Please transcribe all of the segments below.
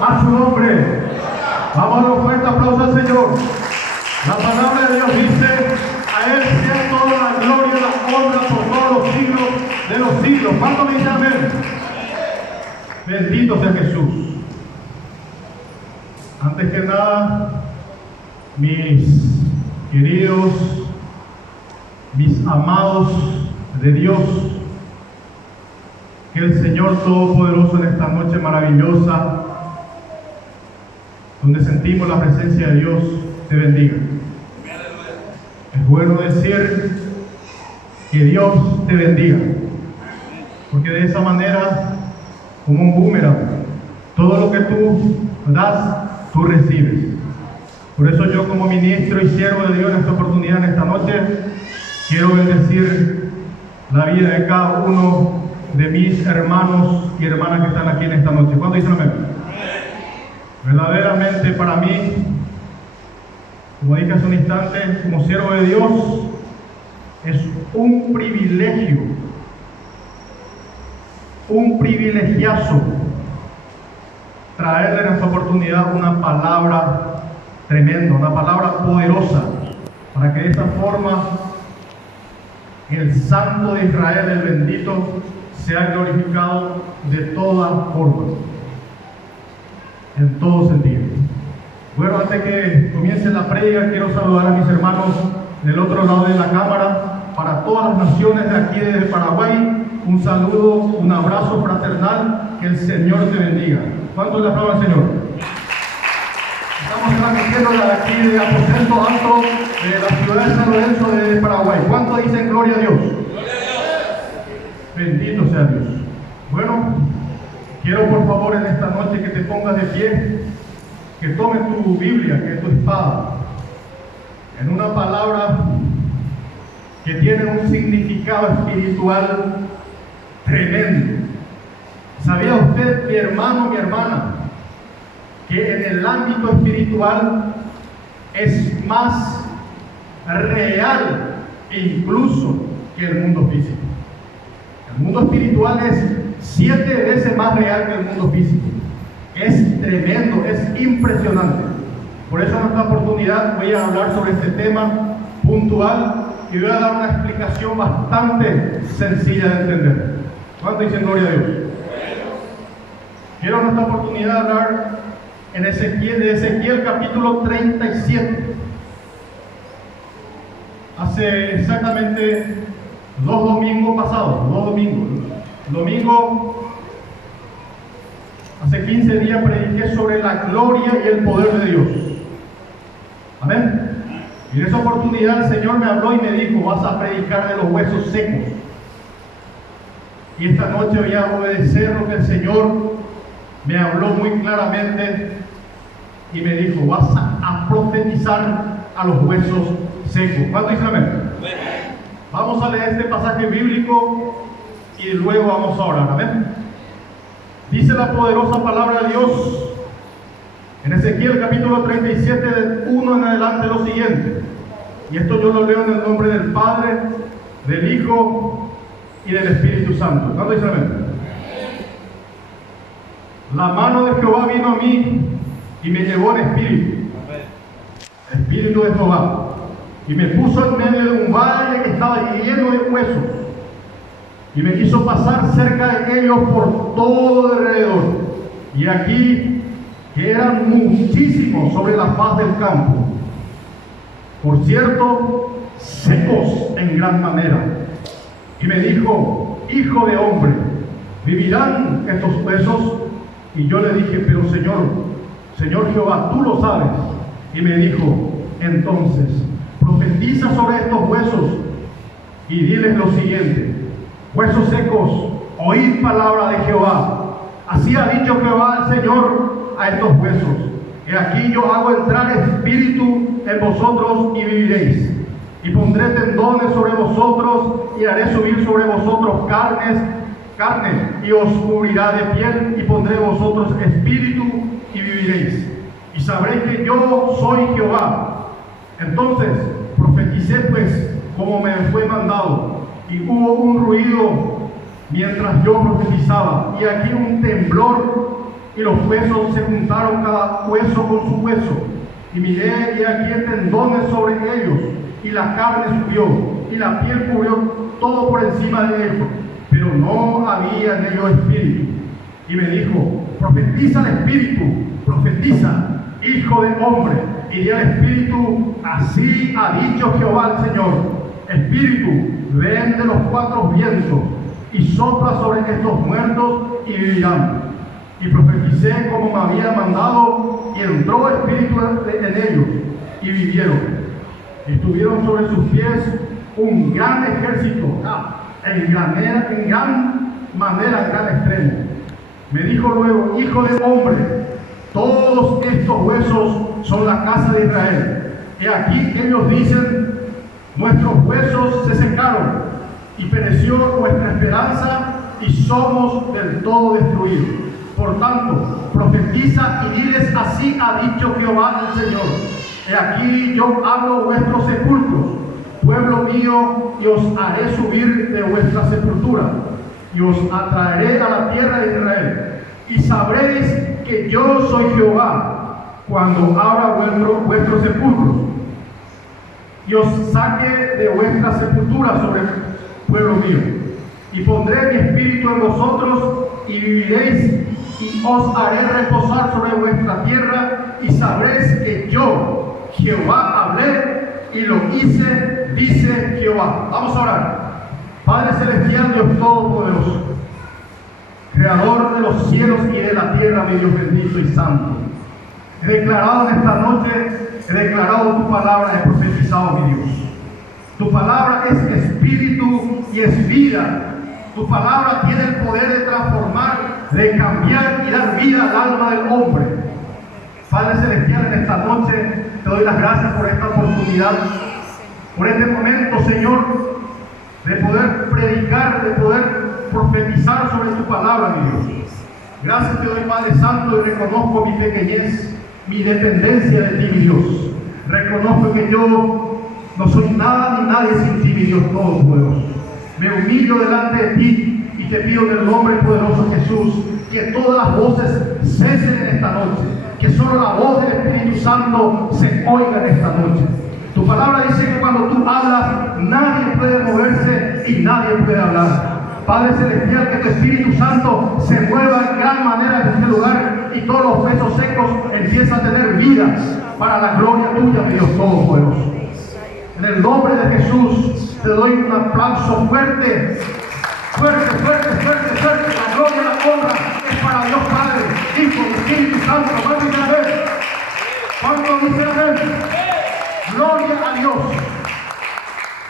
A su nombre. Vamos a dar un fuerte aplauso al Señor. La palabra de Dios dice: a Él sea toda la gloria y la honra por todos los siglos de los siglos. ¿Cuánto dice amén? Bendito sea Jesús. Antes que nada, mis queridos, mis amados de Dios, que el Señor Todopoderoso en esta noche maravillosa, donde sentimos la presencia de Dios, te bendiga. Es bueno decir que Dios te bendiga, porque de esa manera, como un boomerang, todo lo que tú das, tú recibes. Por eso yo, como ministro y siervo de Dios en esta oportunidad, en esta noche, quiero bendecir la vida de cada uno de mis hermanos y hermanas que están aquí en esta noche. ¿Cuánto dicen amén? Verdaderamente para mí, como dije hace un instante, como siervo de Dios, es un privilegio, un privilegiazo traerle en esta oportunidad una palabra tremenda, una palabra poderosa, para que de esta forma el Santo de Israel, el bendito, sea glorificado de toda forma, en todo sentido. Bueno, antes que comience la prédica, quiero saludar a mis hermanos del otro lado de la cámara, para todas las naciones de aquí de Paraguay. Un saludo, un abrazo fraternal, que el Señor te bendiga. ¿Cuántos le aplaudan al Señor? Estamos transmitiendo de aquí de Aposento Alto, de la ciudad de San Lorenzo de Paraguay. ¿Cuántos dicen gloria a Dios? Bendito sea Dios. Bueno, quiero por favor en esta noche que te pongas de pie, que tomes tu Biblia, que es tu espada, en una palabra que tiene un significado espiritual tremendo. ¿Sabía usted, mi hermano, mi hermana, que en el ámbito espiritual es más real incluso que el mundo físico? El mundo espiritual es 7 veces más real que el mundo físico. Es tremendo, es impresionante. Por eso en esta oportunidad voy a hablar sobre este tema puntual y voy a dar una explicación bastante sencilla de entender. ¿Cuánto dicen gloria a Dios? Quiero en esta oportunidad hablar de Ezequiel capítulo 37. Hace exactamente 2 domingos pasados, hace 15 días prediqué sobre la gloria y el poder de Dios. Amén. Y en esa oportunidad el Señor me habló y me dijo: vas a predicar de los huesos secos. Y esta noche voy a obedecer lo que el Señor me habló muy claramente y me dijo: vas a profetizar a los huesos secos. ¿Cuánto dicen amén? Vamos a leer este pasaje bíblico y luego vamos a orar. Amén. Dice la poderosa palabra de Dios en Ezequiel capítulo 37, del 1 en adelante, lo siguiente. Y esto yo lo leo en el nombre del Padre, del Hijo y del Espíritu Santo. ¿Cuánto dicen amén? La mano de Jehová vino a mí y me llevó en espíritu de Jehová, y me puso en medio de un valle que estaba lleno de huesos, y me quiso pasar cerca de ellos por todo alrededor, y aquí que eran muchísimos sobre la faz del campo, por cierto, secos en gran manera. Y me dijo: hijo de hombre, ¿vivirán estos huesos? Y yo le dije: pero Señor Jehová, tú lo sabes. Y me dijo: entonces profetiza sobre estos huesos y diles lo siguiente: huesos secos, oíd palabra de Jehová. Así ha dicho Jehová el Señor a estos huesos: he aquí yo hago entrar espíritu en vosotros y viviréis, y pondré tendones sobre vosotros y haré subir sobre vosotros carne, y os cubrirá de piel, y pondré en vosotros espíritu y viviréis, y sabréis que yo soy Jehová. Entonces profeticé pues como me fue mandado, y hubo un ruido mientras yo profetizaba, y aquí un temblor y los huesos se juntaron cada hueso con su hueso. Y miré, y aquí tendones sobre ellos, y la carne subió, y la piel cubrió todo por encima de ellos, pero no había en ellos espíritu. Y me dijo: profetiza al espíritu, profetiza, hijo de hombre, y di al espíritu: así ha dicho Jehová el Señor, espíritu, ven de los cuatro vientos, y sopla sobre estos muertos, y vivirán. Y profeticé como me había mandado, y entró espíritu en ellos, y vivieron. Y estuvieron sobre sus pies un gran ejército, en gran manera, gran extremo. Me dijo luego: hijo de hombre, todos estos huesos son la casa de Israel. Y aquí ellos dicen: nuestros huesos se secaron, y pereció nuestra esperanza, y somos del todo destruidos. Por tanto, profetiza y diles: así ha dicho Jehová el Señor. He aquí yo abro vuestros sepulcros, pueblo mío, y os haré subir de vuestra sepultura, y os atraeré a la tierra de Israel. Y sabréis que yo soy Jehová, cuando abra vuestros sepulcros, y os saque de vuestra sepultura, sobre el pueblo mío. Y pondré mi espíritu en vosotros, y viviréis, y os haré reposar sobre vuestra tierra, y sabréis que yo, Jehová, hablé y lo hice, dice Jehová. Vamos a orar. Padre celestial, Dios todopoderoso, creador de los cielos y de la tierra, mi Dios bendito y santo, he declarado en esta noche, he declarado tu palabra, he profetizado, mi Dios. Tu palabra es espíritu y es vida. Tu palabra tiene el poder de transformar, de cambiar y dar vida al alma del hombre. Padre celestial, en esta noche te doy las gracias por esta oportunidad, por este momento, Señor, de poder predicar, de poder profetizar sobre tu palabra, mi Dios. Gracias te doy, Padre Santo, y reconozco mi pequeñez, mi dependencia de ti, mi Dios. Reconozco que yo no soy nada ni nadie sin ti, mi Dios todopoderoso. Me humillo delante de ti y te pido en el nombre poderoso de Jesús que todas las voces cesen en esta noche, que solo la voz del Espíritu Santo se oiga en esta noche. Tu palabra dice que cuando tú hablas, nadie puede moverse y nadie puede hablar. Padre celestial, que tu Espíritu Santo se mueva en gran manera en este lugar y todos los huesos secos empiezan a tener vida para la gloria tuya, mi Dios todopoderoso. En el nombre de Jesús te doy un aplauso fuerte, fuerte, fuerte, fuerte, fuerte. La gloria y la honra es para Dios Padre, Hijo y Espíritu Santo. ¿Cuánto dicen amén? ¿Cuánto dicen amén? Gloria a Dios.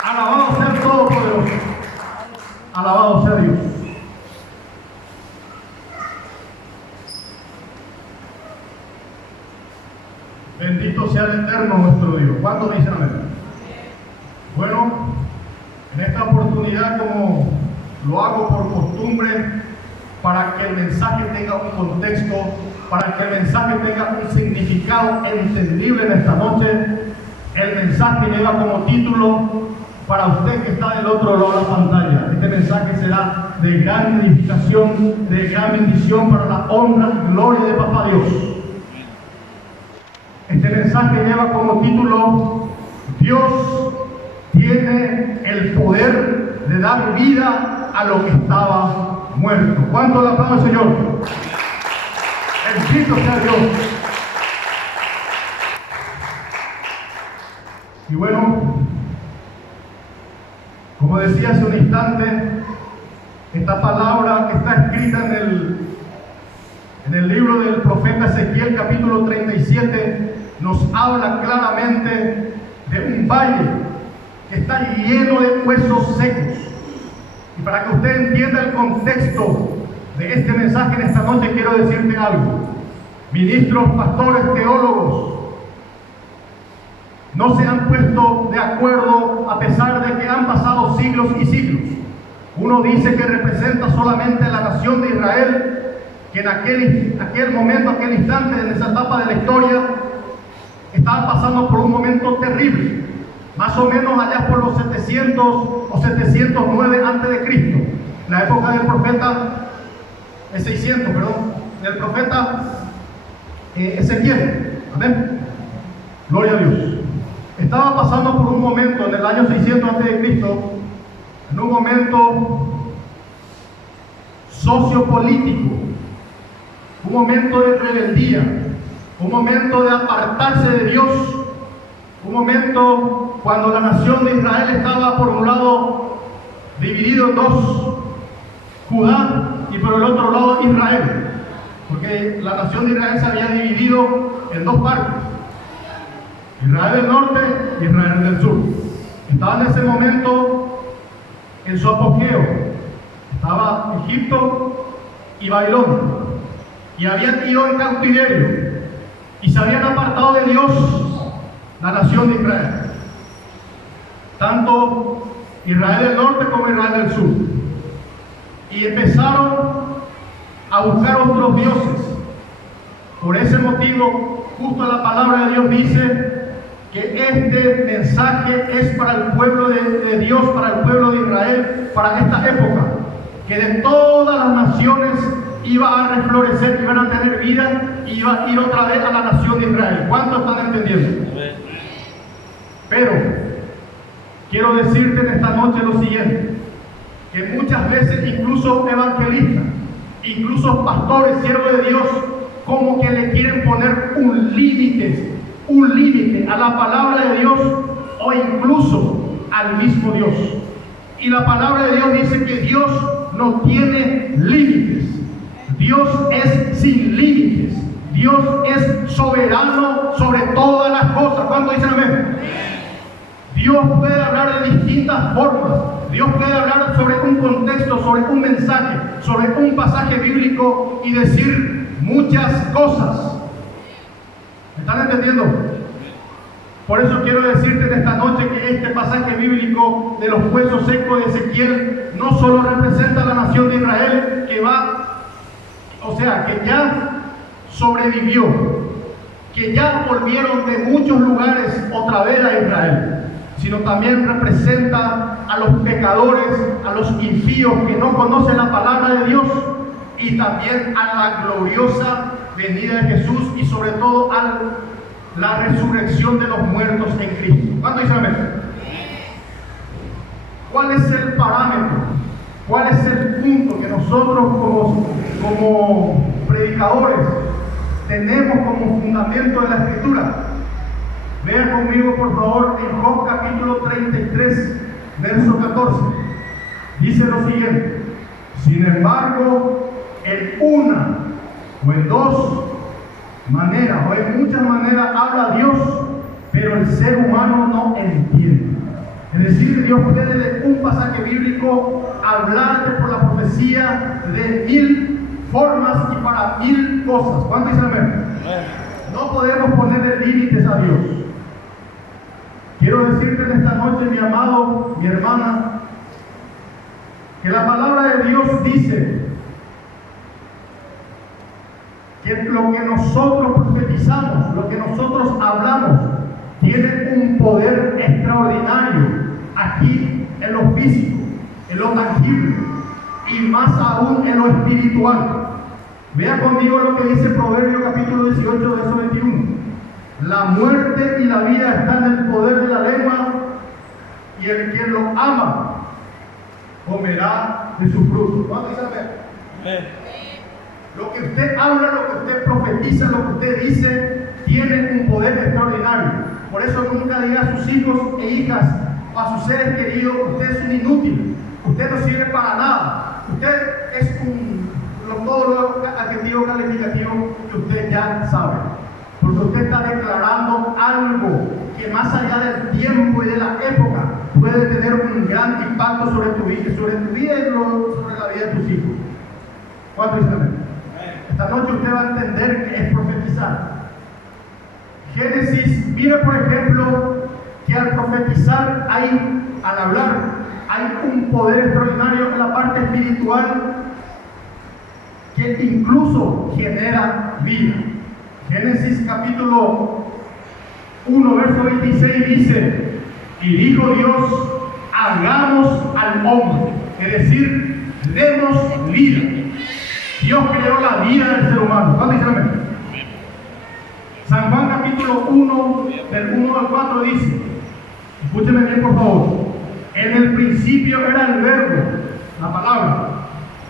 Alabado sea el Todopoderoso. Alabado sea Dios. Bendito sea el Eterno nuestro Dios. ¿Cuánto dicen amén? Bueno, en esta oportunidad, como lo hago por costumbre, para que el mensaje tenga un contexto, para que el mensaje tenga un significado entendible en esta noche, el mensaje lleva como título, para usted que está del otro lado de la pantalla, este mensaje será de gran edificación, de gran bendición para la honra y gloria de Papá Dios. Este mensaje lleva como título: Dios tiene el poder de dar vida a lo que estaba muerto. ¿Cuánto le aplaudo al Señor? Bendito sea Dios. Y bueno, como decía hace un instante, esta palabra que está escrita en el libro del profeta Ezequiel, capítulo 37, nos habla claramente de un valle que está lleno de huesos secos. Y para que usted entienda el contexto de este mensaje en esta noche, quiero decirte algo. Ministros, pastores, teólogos no se han puesto de acuerdo a pesar de que han pasado siglos y siglos. Uno dice que representa solamente la nación de Israel, que en aquel momento, aquel instante, en esa etapa de la historia, estaba pasando por un momento terrible, más o menos allá por los 700 o 709 a.C., la época del profeta, 600, perdón, del profeta Ezequiel. Amén. Gloria a Dios. Estaba pasando por un momento en el año 600 a.C., en un momento sociopolítico, un momento de rebeldía, un momento de apartarse de Dios, un momento cuando la nación de Israel estaba por un lado dividido en dos, Judá, y por el otro lado Israel, porque la nación de Israel se había dividido en dos partes, Israel del norte y Israel del sur. Estaba en ese momento en su apogeo, estaba Egipto y Babilonia, y habían ido en cautiverio y se habían apartado de Dios la nación de Israel, tanto Israel del norte como Israel del sur, y empezaron a buscar otros dioses. Por ese motivo, justo la palabra de Dios dice que este mensaje es para el pueblo de Dios, para el pueblo de Israel, para esta época, que de todas las naciones iba a reflorecer, iban a tener vida y iba a ir otra vez a la nación de Israel. ¿Cuántos están entendiendo? Pero quiero decirte en esta noche lo siguiente, que muchas veces incluso evangelistas, incluso pastores, siervos de Dios, como que le quieren poner un límite a la palabra de Dios o incluso al mismo Dios. Y la palabra de Dios dice que Dios no tiene límites. Dios es sin límites. Dios es soberano sobre todas las cosas. ¿Cuánto dicen amén? Dios puede hablar de distintas formas. Dios puede hablar sobre un contexto, sobre un mensaje, sobre un pasaje bíblico y decir muchas cosas. ¿Me están entendiendo? Por eso quiero decirte en esta noche que este pasaje bíblico de los huesos secos de Ezequiel no solo representa a la nación de Israel que que ya sobrevivió, que ya volvieron de muchos lugares otra vez a Israel, sino también representa a los pecadores, a los impíos que no conocen la palabra de Dios, y también a la gloriosa venida de Jesús y sobre todo a la resurrección de los muertos en Cristo. ¿Cuánto dicen amén? ¿Cuál es el parámetro? ¿Cuál es el punto que nosotros como predicadores tenemos como fundamento de la Escritura? Vean conmigo por favor en Job capítulo 33, verso 14. Dice lo siguiente: sin embargo, en una o en dos maneras o en muchas maneras habla Dios, pero el ser humano no entiende. Es decir, Dios puede de un pasaje bíblico hablarte por la profecía de 1000 formas y para 1000 cosas. ¿Cuánto dicen amén? No podemos ponerle límites a Dios. Quiero decirte en esta noche, mi amado, mi hermana, que la palabra de Dios dice que lo que nosotros profetizamos, lo que nosotros hablamos, tiene un poder extraordinario aquí en lo físico, en lo tangible y más aún en lo espiritual. Vea conmigo lo que dice Proverbios capítulo 18, verso 21. La muerte y la vida están en el poder de la lengua, y el que lo ama comerá de su fruto. ¿Cuánto dice amén? Lo que usted habla, lo que usted profetiza, lo que usted dice, tiene un poder extraordinario. Por eso nunca diga a sus hijos e hijas, a sus seres queridos, usted es un inútil, usted no sirve para nada, usted es todo lo adjetivo calificativo que usted ya sabe. Porque usted está declarando algo que más allá del tiempo y de la época puede tener un gran impacto sobre tu vida y sobre la vida de tus hijos. ¿Cuánto dicen amén? Esta noche usted va a entender que es profetizar. Génesis, mire por ejemplo que al profetizar al hablar, hay un poder extraordinario en la parte espiritual que incluso genera vida. Génesis capítulo 1, verso 26 dice: y dijo Dios, hagamos al hombre, es decir, demos vida. Dios creó la vida del ser humano. ¿Cuánto dicen amén? San Juan capítulo 1, del 1 al 4 dice, escúcheme bien por favor, en el principio era el verbo, la palabra,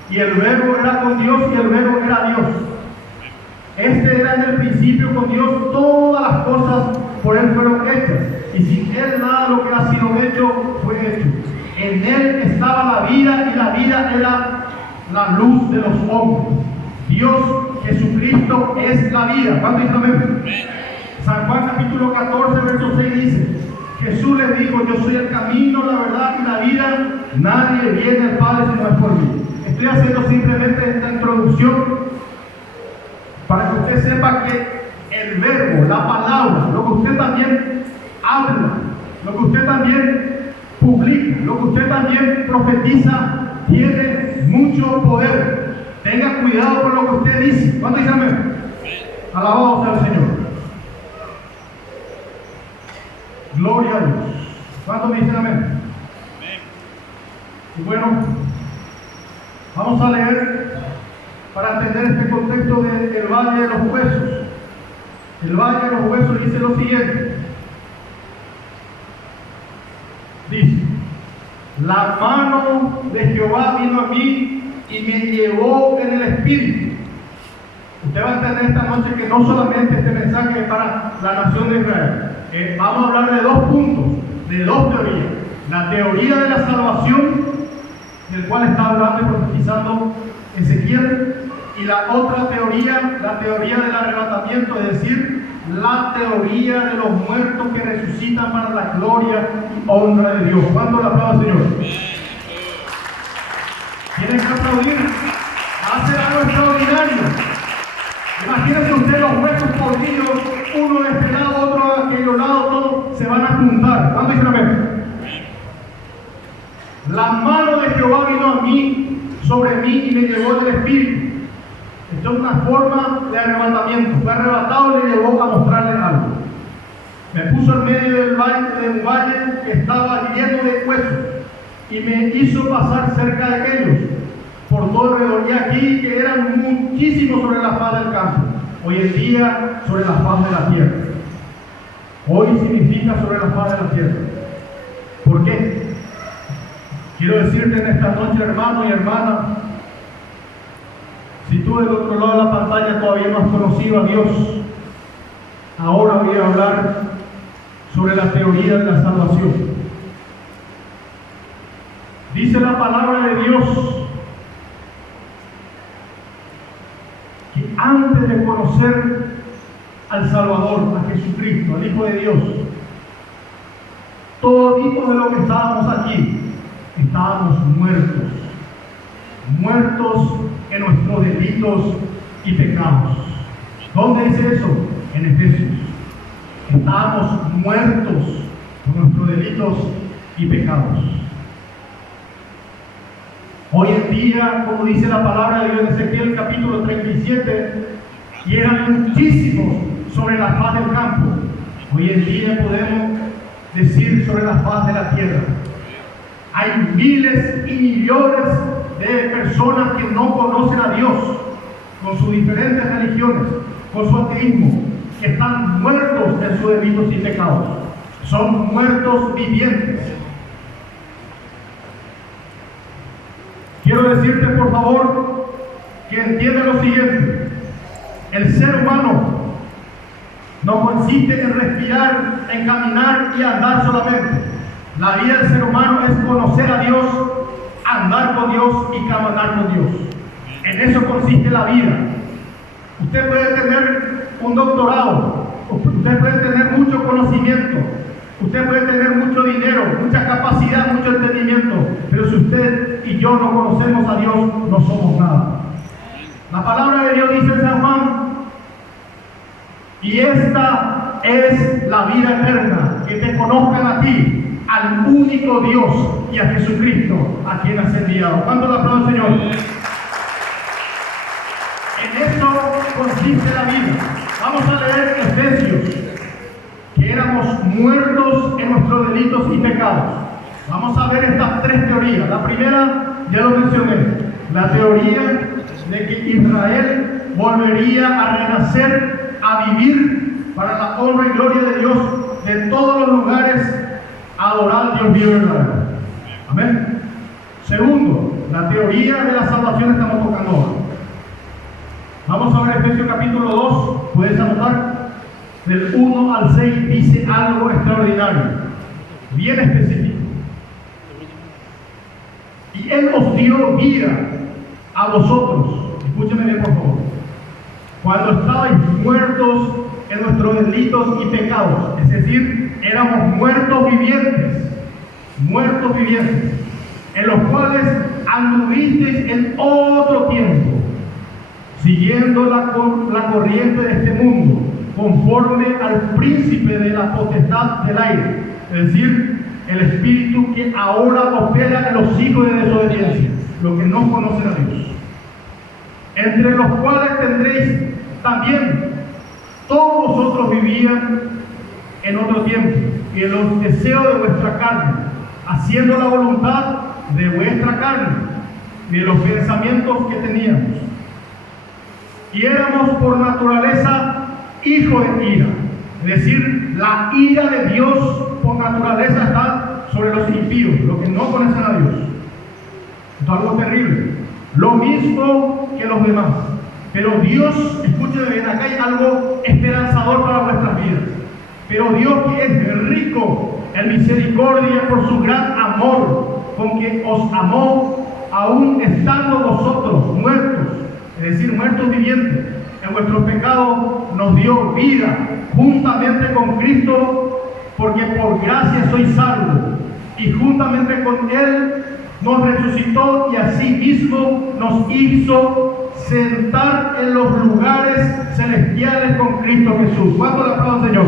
y el verbo era con Dios y el verbo era Dios. Este era en el principio con Dios, todas las cosas por Él fueron hechas, y sin Él nada lo que ha sido hecho fue hecho. En Él estaba la vida y la vida era la luz de los hombres. Dios Jesucristo es la vida. ¿Cuánto dicen amén? San Juan capítulo 14, verso 6 dice, Jesús les dijo, yo soy el camino, la verdad y la vida, nadie viene al Padre si no es por mí. Estoy haciendo simplemente esta introducción para que usted sepa que el verbo, la palabra, lo que usted también habla, lo que usted también publica, lo que usted también profetiza, tiene mucho poder. Tenga cuidado con lo que usted dice. ¿Cuánto dicen amén? Alabado sea el Señor. Gloria a Dios. ¿Cuánto me dicen amén? Y bueno, vamos a leer para entender este contexto del Valle de los Huesos. El Valle de los Huesos dice lo siguiente. Dice, la mano de Jehová vino a mí y me llevó en el espíritu. Usted va a entender esta noche que no solamente este mensaje es para la nación de Israel. Vamos a hablar de dos puntos, de dos teorías. La teoría de la salvación, del cual está hablando y profetizando Ezequiel, y la otra teoría, la teoría del arrebatamiento, es decir, la teoría de los muertos que resucitan para la gloria y honra de Dios. ¿Cuánto le aplaudo al Señor? Tienen que aplaudir. Hace algo extraordinario. Imagínense usted los huesos podridos, uno de este lado, otro de aquel lado, todos se van a juntar. ¿Cuánto dicen amén? La mano de Jehová vino a mí, sobre mí, y me llevó del espíritu. Esto es una forma de arrebatamiento. Fue arrebatado y le llevó a mostrarle algo. Me puso en medio de un valle que estaba lleno de huesos y me hizo pasar cerca de ellos por todo alrededor. Y aquí que eran muchísimos sobre la faz del campo. Hoy en día sobre la faz de la tierra. Hoy significa sobre la faz de la tierra. ¿Por qué? Quiero decirte en esta noche, hermano y hermana, si tú del otro lado de la pantalla todavía no has conocido a Dios, ahora voy a hablar sobre la teoría de la salvación. Dice la palabra de Dios que antes de conocer al Salvador, a Jesucristo, al Hijo de Dios, toditos de lo que estábamos aquí, estábamos muertos en nuestros delitos y pecados. ¿Dónde dice eso? En Efesios. Estábamos muertos por nuestros delitos y pecados. Hoy en día, como dice la palabra de Dios en Ezequiel capítulo 37, y eran muchísimos sobre la faz del campo. Hoy en día podemos decir sobre la faz de la tierra. Hay miles y millones de personas que no conocen a Dios, con sus diferentes religiones, con su ateísmo, que están muertos en sus delitos y pecados. Son muertos vivientes. Quiero decirte, por favor, que entiende lo siguiente. El ser humano no consiste en respirar, en caminar y andar solamente. La vida del ser humano es conocer a Dios, andar con Dios y caminar con Dios. En eso consiste la vida. Usted puede tener un doctorado, usted puede tener mucho conocimiento, usted puede tener mucho dinero, mucha capacidad, mucho entendimiento, pero si usted y yo no conocemos a Dios, no somos nada. La palabra de Dios dice en San Juan, y esta es la vida eterna, que te conozcan a ti, al único Dios, y a Jesucristo, a quien has enviado. ¿Cuánto le aplaudo, Señor? En eso consiste la vida. Vamos a leer Efesios, que éramos muertos en nuestros delitos y pecados. Vamos a ver estas tres teorías. La primera, ya lo mencioné, la teoría de que Israel volvería a renacer, a vivir para la honra y gloria de Dios de todos los lugares, adorar al Dios vivo y verdadero. Amén. Segundo, la teoría de la salvación estamos tocando ahora. Vamos a ver Efesios capítulo 2, puedes anotar, del 1 al 6 dice algo extraordinario, bien específico. Y Él os dio vida a vosotros, escúcheme bien por favor, cuando estabais muertos en nuestros delitos y pecados, es decir, éramos muertos vivientes, en los cuales anduvisteis en otro tiempo, siguiendo la corriente de este mundo, conforme al príncipe de la potestad del aire, es decir, el espíritu que ahora opera en los hijos de desobediencia, los que no conocen a Dios, entre los cuales tendréis también todos vosotros vivían en otro tiempo, y en los deseos de vuestra carne, haciendo la voluntad de vuestra carne y de los pensamientos que teníamos. Y éramos por naturaleza hijos de ira, es decir, la ira de Dios por naturaleza está sobre los impíos, los que no conocen a Dios. Esto es algo terrible, lo mismo que los demás. Pero Dios, escúcheme bien, acá hay algo esperanzador para vuestras vidas. Pero Dios, que es rico en misericordia por su gran amor, con que os amó, aún estando vosotros muertos, es decir, muertos vivientes, en vuestros pecados, nos dio vida juntamente con Cristo, porque por gracia sois salvos, y juntamente con Él nos resucitó y asimismo nos hizo sentar en los lugares celestiales con Cristo Jesús. ¿Cuánto le aplaudan, Señor?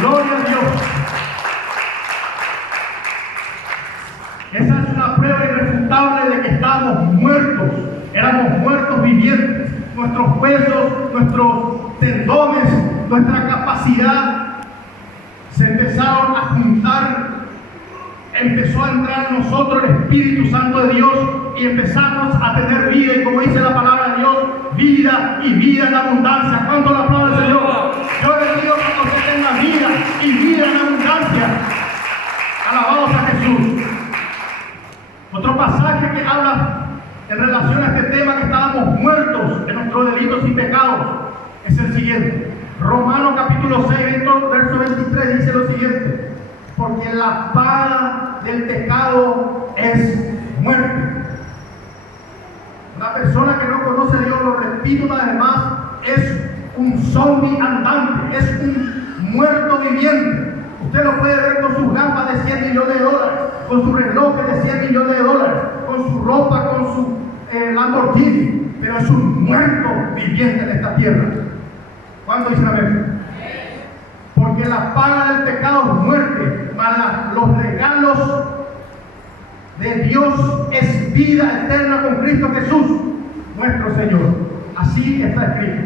Gloria a Dios. Esa es una prueba irrefutable de que estábamos muertos, éramos muertos vivientes. Nuestros huesos, nuestros tendones, nuestra capacidad se empezaron a juntar. Empezó a entrar en nosotros el Espíritu Santo de Dios y empezamos a tener vida, y como dice la palabra de Dios, vida y vida en abundancia. ¿Cuánto le aplaude, Señor? Yo le digo que usted tenga vida y vida en abundancia. Alabados a Jesús. Otro pasaje que habla en relación a este tema, que estábamos muertos en nuestros delitos y pecados, es el siguiente. Romanos capítulo 6, verso 23 dice lo siguiente: porque la paga del pecado es muerte. Una persona que no conoce a Dios, lo repito una vez más, es un zombie andante, es un muerto viviente. Usted lo puede ver con sus gafas de 100 millones de dólares, con su reloj de 100 millones de dólares, con su ropa, con su Lamborghini, pero es un muerto viviente en esta tierra. ¿Cuándo dicen amén? Porque la paga del pecado es muerte, para los regalos de Dios es vida eterna con Cristo Jesús, nuestro Señor. Así está escrito.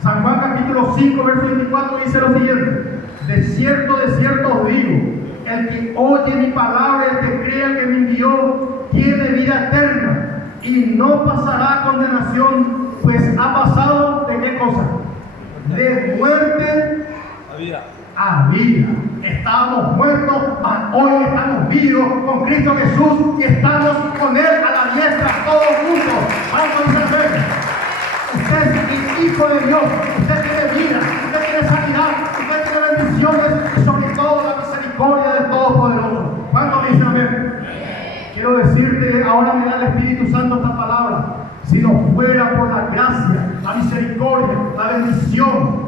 San Juan capítulo 5, verso 24 dice lo siguiente: de cierto os digo, el que oye mi palabra, el que crea el que me envió, tiene vida eterna y no pasará a condenación, pues ha pasado ¿de qué cosa? De muerte a vida. Estábamos muertos, mas hoy estamos vivos con Cristo Jesús y estamos con Él a la diestra, todos juntos. Vamos a hacer. Usted es hijo de Dios, usted tiene vida, usted tiene sanidad, usted tiene bendiciones y sobre todo la misericordia del Todopoderoso. ¿Cuántos dicen amén? Quiero decirte, ahora me da el Espíritu Santo esta palabra: si no fuera por la gracia, la misericordia, la bendición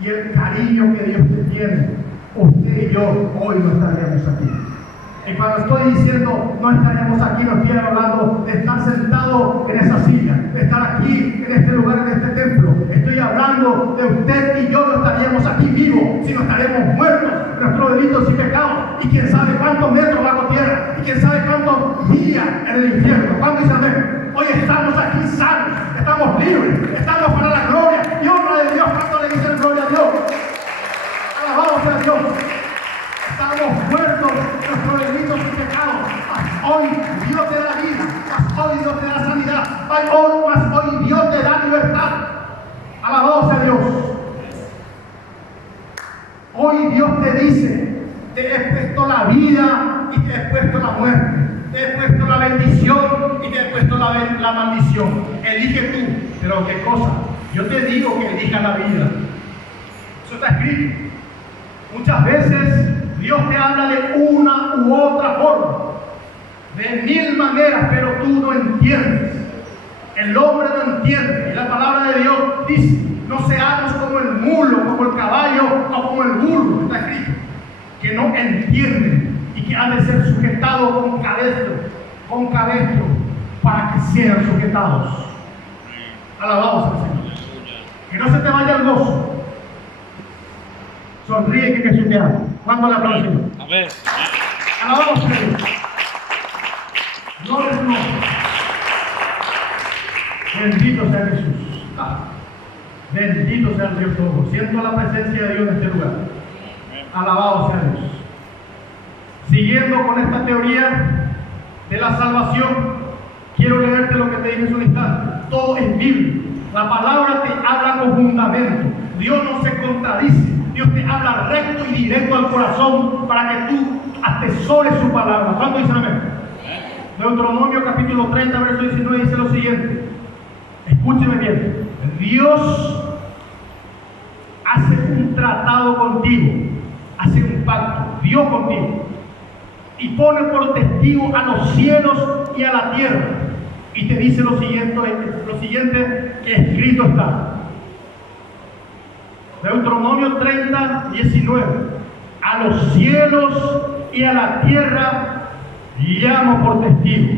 y el cariño que Dios te tiene, usted y yo hoy no estaríamos aquí. Y cuando estoy diciendo no estaríamos aquí, no estoy hablando de estar sentado en esa silla, de estar aquí en este lugar, en este templo. Estoy hablando de usted y yo no estaríamos aquí vivos, sino estaremos muertos en nuestros delitos y pecados. Y quién sabe cuántos metros bajo tierra, y quién sabe cuántos días en el infierno. ¿Cuántos dicen amén? Hoy estamos aquí sanos, estamos libres, estamos para la gloria y honra de Dios. ¿Cuántos le dicen gloria a Dios? Alabado sea Dios. Estamos muertos en nuestros delitos y pecados. Hoy hoy Dios te da libertad. Alabado sea Dios. Hoy Dios te dice: te he puesto la vida y te he puesto la muerte, te he puesto la bendición y te he puesto la maldición. Elige tú. Pero qué cosa, yo te digo que elija la vida. Eso está escrito. Muchas veces Dios te habla de una u otra forma, de mil maneras, pero tú no entiendes. El hombre no entiende. Y la palabra de Dios dice: no seamos como el mulo, como el caballo o como el burro. Está escrito que no entienden y que han de ser sujetados con cabestro, para que sean sujetados. Alabados al Señor. Que no se te vaya el gozo. Sonríe que Jesús te ama. ¿Cuándo la aplauso? Amén. Alabamos a Dios. Gloria a su nombre. Bendito sea Jesús. Bendito sea el Dios todo. Siento la presencia de Dios en este lugar. Alabado sea Dios. Siguiendo con esta teoría de la salvación, quiero leerte lo que te dije hace un instante. Todo es bíblico. La palabra te habla con fundamento. Dios no se contradice. Dios te habla recto y directo al corazón para que tú atesores su palabra. ¿Cuánto dicen amén? Deuteronomio capítulo 30, verso 19 dice lo siguiente. Escúcheme bien. Dios hace un tratado contigo, hace un pacto, Dios contigo, y pone por testigo a los cielos y a la tierra, y te dice lo siguiente que escrito está. Deuteronomio 30, 19. A los cielos y a la tierra llamo por testigo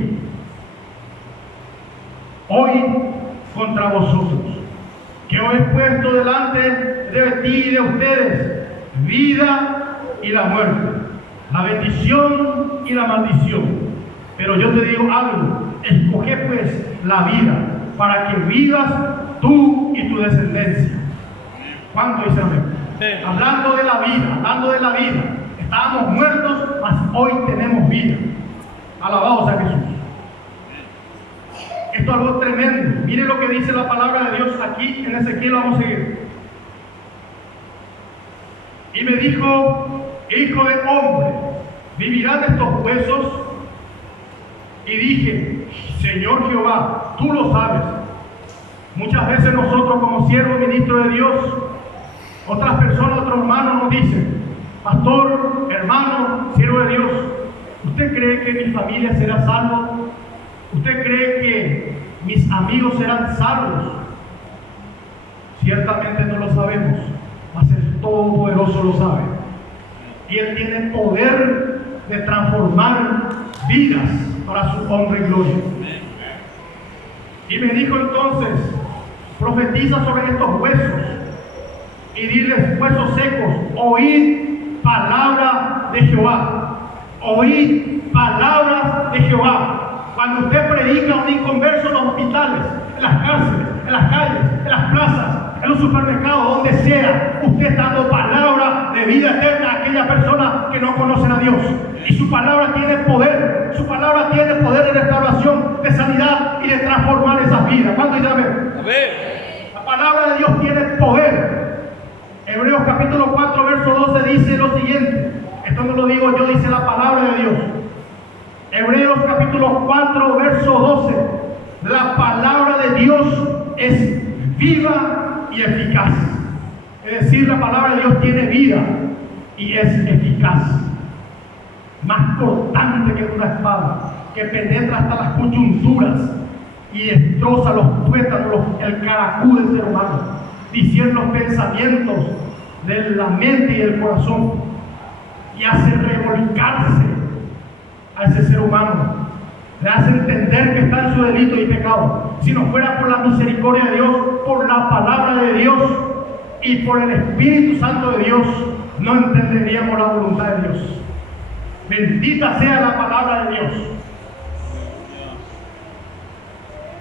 hoy contra vosotros, que os he puesto delante de ti y de ustedes vida y la muerte, la bendición y la maldición. Pero yo te digo algo: escoge pues la vida, para que vivas tú y tu descendencia. ¿Cuánto dice amén? Hablando de la vida. Estábamos muertos, mas hoy tenemos vida. Alabados a Jesús. Esto es algo tremendo. Mire lo que dice la palabra de Dios aquí en Ezequiel. Vamos a seguir. Y me dijo: hijo de hombre, ¿vivirán estos huesos? Y dije: Señor Jehová, tú lo sabes. Muchas veces nosotros, como siervos ministros de Dios, otras personas, otros hermanos nos dicen: pastor, hermano, siervo de Dios, ¿usted cree que mi familia será salva? ¿Usted cree que mis amigos serán salvos? Ciertamente no lo sabemos, mas el Todopoderoso lo sabe. Y Él tiene poder de transformar vidas para su honra y gloria. Y me dijo entonces: profetiza sobre estos huesos y diles: huesos secos, oíd palabra de Jehová. Oíd palabras de Jehová. Cuando usted predica a un inconverso en los hospitales, en las cárceles, en las calles, en las plazas, en los supermercados, donde sea, usted está dando palabra de vida eterna a aquella persona que no conocen a Dios. Y su palabra tiene poder. Su palabra tiene poder de restauración, de sanidad y de transformar esas vidas. ¿Cuánto dice amén? La palabra de Dios tiene poder. Hebreos capítulo 4, verso 12 dice lo siguiente. Esto no lo digo yo, dice la palabra de Dios. Hebreos capítulo 4, verso 12. La palabra de Dios es viva y eficaz. Es decir, la palabra de Dios tiene vida y es eficaz. Más cortante que una espada, que penetra hasta las coyunturas y destroza los tuétanos, el caracú del ser humano, diciendo los pensamientos de la mente y del corazón, y hace revolcarse a ese ser humano, le hace entender que está en su delito y pecado. Si no fuera por la misericordia de Dios, por la palabra de Dios y por el Espíritu Santo de Dios, no entenderíamos la voluntad de Dios. Bendita sea la palabra de Dios.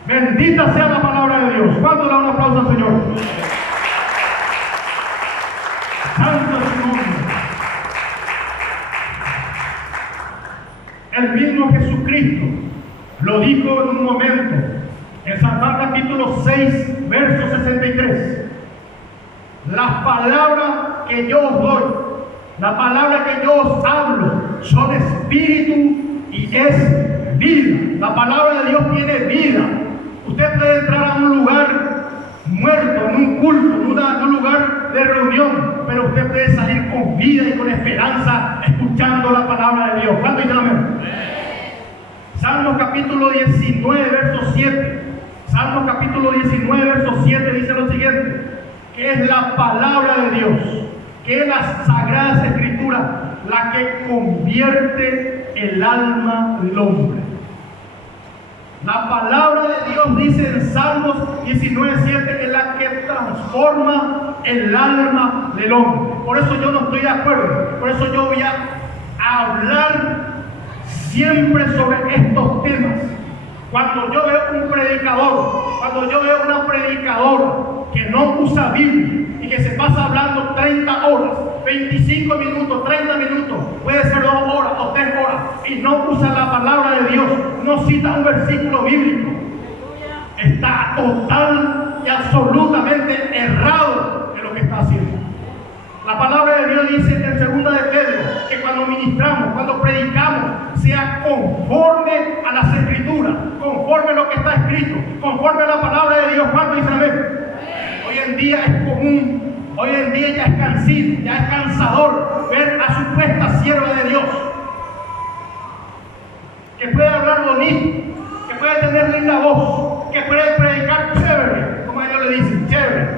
Bendita sea la palabra de Dios. ¿Cuánto le da un aplauso al Señor? Santo es su nombre. El mismo Jesucristo lo dijo en un momento en San Las palabras que yo os doy, la palabra que yo os hablo, son espíritu y es vida. La palabra de Dios tiene vida. Usted puede entrar a un lugar muerto, en un culto, en un lugar de reunión, pero usted puede salir con vida y con esperanza escuchando la palabra de Dios. ¿Cuánto dicen amén? Salmo capítulo 19, verso 7. Salmo capítulo 19, verso 7 dice lo siguiente: que es la palabra de Dios, que es la Sagradas Escrituras, la que convierte el alma del hombre. La palabra de Dios, dice en Salmos 19:7, es la que transforma el alma del hombre. Por eso yo no estoy de acuerdo, por eso yo voy a hablar siempre sobre estos temas. Cuando yo veo un predicador, cuando yo veo una predicadora que no usa Biblia y que se pasa hablando 30 horas, 25 minutos, 30 minutos, puede ser 2 horas o 3 horas, y no usa la palabra de Dios, no cita un versículo bíblico, está total y absolutamente errado en lo que está haciendo. La palabra de Dios dice en 2 de Pedro que cuando ministramos, cuando predicamos, sea conforme a las Escrituras, conforme a lo que está escrito, conforme a la palabra de Dios. ¿Cuánto dicen amén? Hoy en día es común, hoy en día ya es cansino, ya es cansador ver a supuesta sierva de Dios que puede hablar bonito, que puede tener linda voz, que puede predicar chévere, como ellos le dicen, chévere,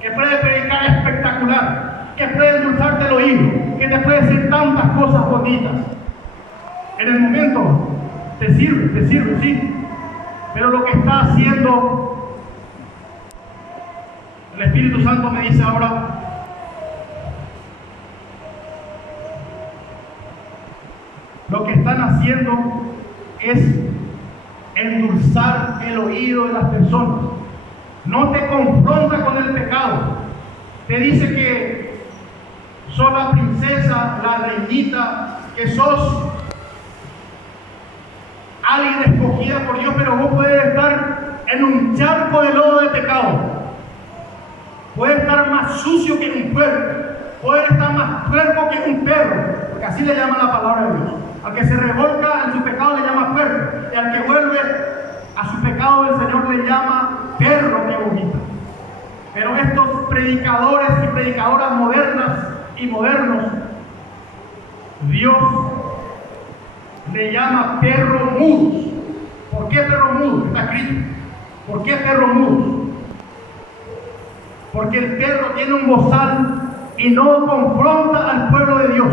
que puede predicar espectacular, que puede endulzarte el oído, que te puede decir tantas cosas bonitas. En el momento te sirve, sí, pero lo que está haciendo, el Espíritu Santo me dice ahora, lo que están haciendo es endulzar el oído de las personas. No te confronta con el pecado, te dice que sos la princesa, la reinita, que sos alguien escogida por Dios, pero vos puedes estar en un charco de lodo de pecado. Puedes estar más sucio que un puerco, puedes estar más puerco que un perro, porque así le llama la palabra de Dios. Al que se revolca en su pecado le llama puerco, y al que vuelve a su pecado el Señor le llama perro que vomita. Pero estos predicadores y predicadoras modernas y modernos, Dios le llama perro mudos. ¿Por qué perro mudo? Está escrito. ¿Por qué perro mudo? Porque el perro tiene un bozal y no confronta al pueblo de Dios.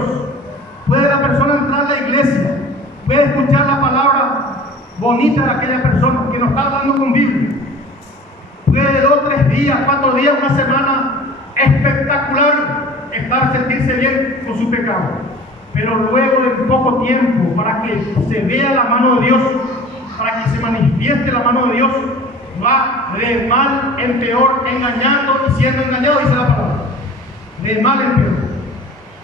Puede la persona entrar a la iglesia, puede escuchar la palabra bonita de aquella persona que nos está hablando con Biblia. Puede 2, 3 días, 4 días, una semana espectacular sentirse bien con su pecado. Pero luego de poco tiempo, para que se vea la mano de Dios, para que se manifieste la mano de Dios, va de mal en peor, engañando y siendo engañado, dice la palabra. De mal en peor.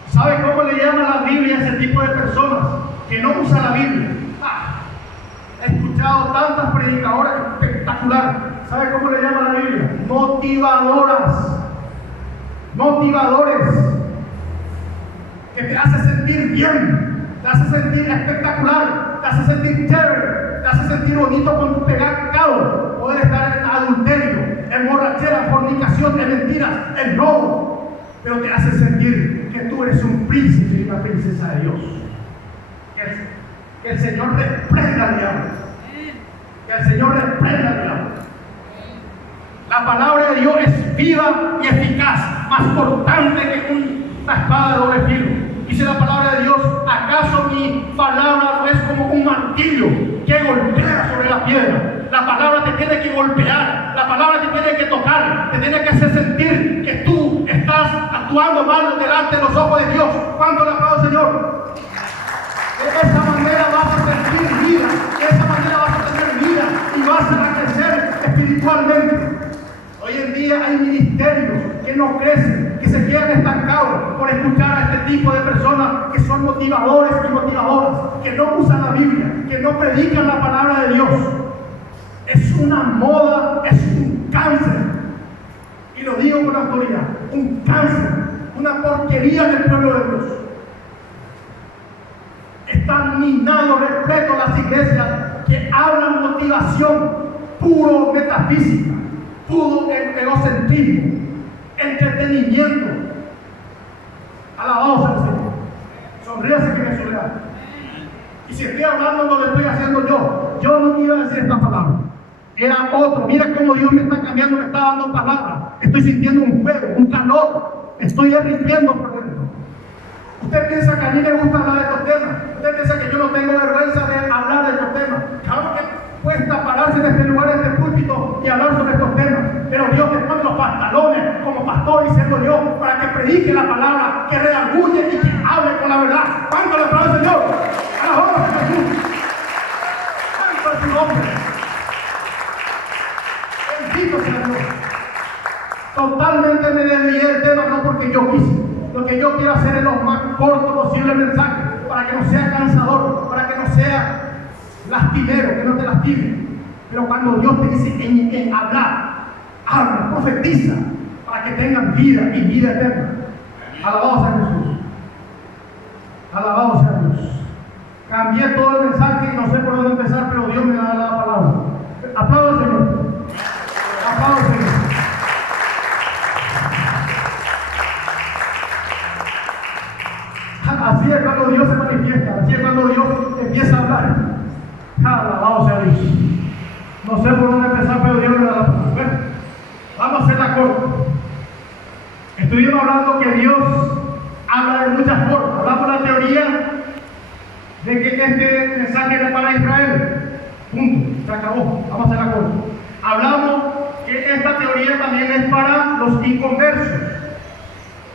¿Sabe cómo le llama la Biblia a ese tipo de personas que no usan la Biblia? He escuchado tantas predicadoras espectaculares. ¿Sabe cómo le llama la Biblia? Motivadoras. Motivadores. Que te hace sentir bien, te hace sentir espectacular, te hace sentir chévere, te hace sentir bonito con tu pecado. Poder estar en adulterio, en borrachera, en fornicación, en mentiras, en robo. Pero te hace sentir que tú eres un príncipe y una princesa de Dios. Que el Señor reprenda al diablo. Que el Señor reprenda al diablo. La palabra de Dios es viva y eficaz, más cortante que una espada de doble filo. Dice la palabra de Dios: ¿acaso mi palabra no es como un martillo que golpea sobre la piedra? La palabra te tiene que golpear, la palabra te tiene que tocar, te tiene que hacer sentir que tú estás actuando mal delante de los ojos de Dios. ¿Cuánto le aplaudo, Señor? De esa manera vas a sentir vida, de esa manera vas a tener vida y vas a crecer espiritualmente. Hoy en día hay ministerios que no crecen, que se quedan estancados por escuchar a este tipo de personas que son motivadores y motivadoras, que no usan la Biblia, que no predican la palabra de Dios. Es una moda, es un cáncer. Y lo digo con autoridad, un cáncer, una porquería del pueblo de Dios. Están minando respeto a las iglesias que hablan motivación, puro metafísica, puro egocentrismo, entretenimiento. Alabado sea el Señor. Sonríase que me soledad. Y si estoy hablando lo que estoy haciendo yo no iba a decir esta palabra. Era otro. Mira cómo Dios me está cambiando, me está dando palabras. Estoy sintiendo un fuego, un calor. Estoy derritiendo por dentro. Usted piensa que a mí me gusta hablar de estos temas. Usted piensa que yo no tengo vergüenza de hablar de estos temas. Claro que cuesta pararse en este lugar, en este púlpito y hablar sobre estos temas. Pero Dios te pone los pantalones como pastor y siendo yo para que predique la palabra, que redarguye y que hable con la verdad. ¿Cuánto le aplaude al Señor? ¡Alabado a Jesús! ¡Cuánto es su nombre! Bendito sea Dios. Totalmente me desvié del tema, no porque yo quise. Lo que yo quiero hacer es lo más corto posible el mensaje, para que no sea cansador, para que no sea lastimero, que no te lastime. Pero cuando Dios te dice en hablar, habla, profetiza, para que tengan vida y vida eterna. Alabado sea Jesús. Alabado sea Dios. Cambié todo el mensaje y no sé por dónde empezar, pero Dios me da la palabra. Aplaudo al Señor. Aplaudo al Señor. Así es cuando Dios se manifiesta, así es cuando Dios empieza a hablar. Alabado sea Dios. No sé por dónde empezar, pero Dios me da la palabra. Bueno, vamos a hacer la corta. Estuvimos hablando que Dios habla de muchas formas. Hablamos de la teoría de que este mensaje era para Israel. Punto. Se acabó. Vamos a hacer la corta. Hablamos que esta teoría también es para los inconversos,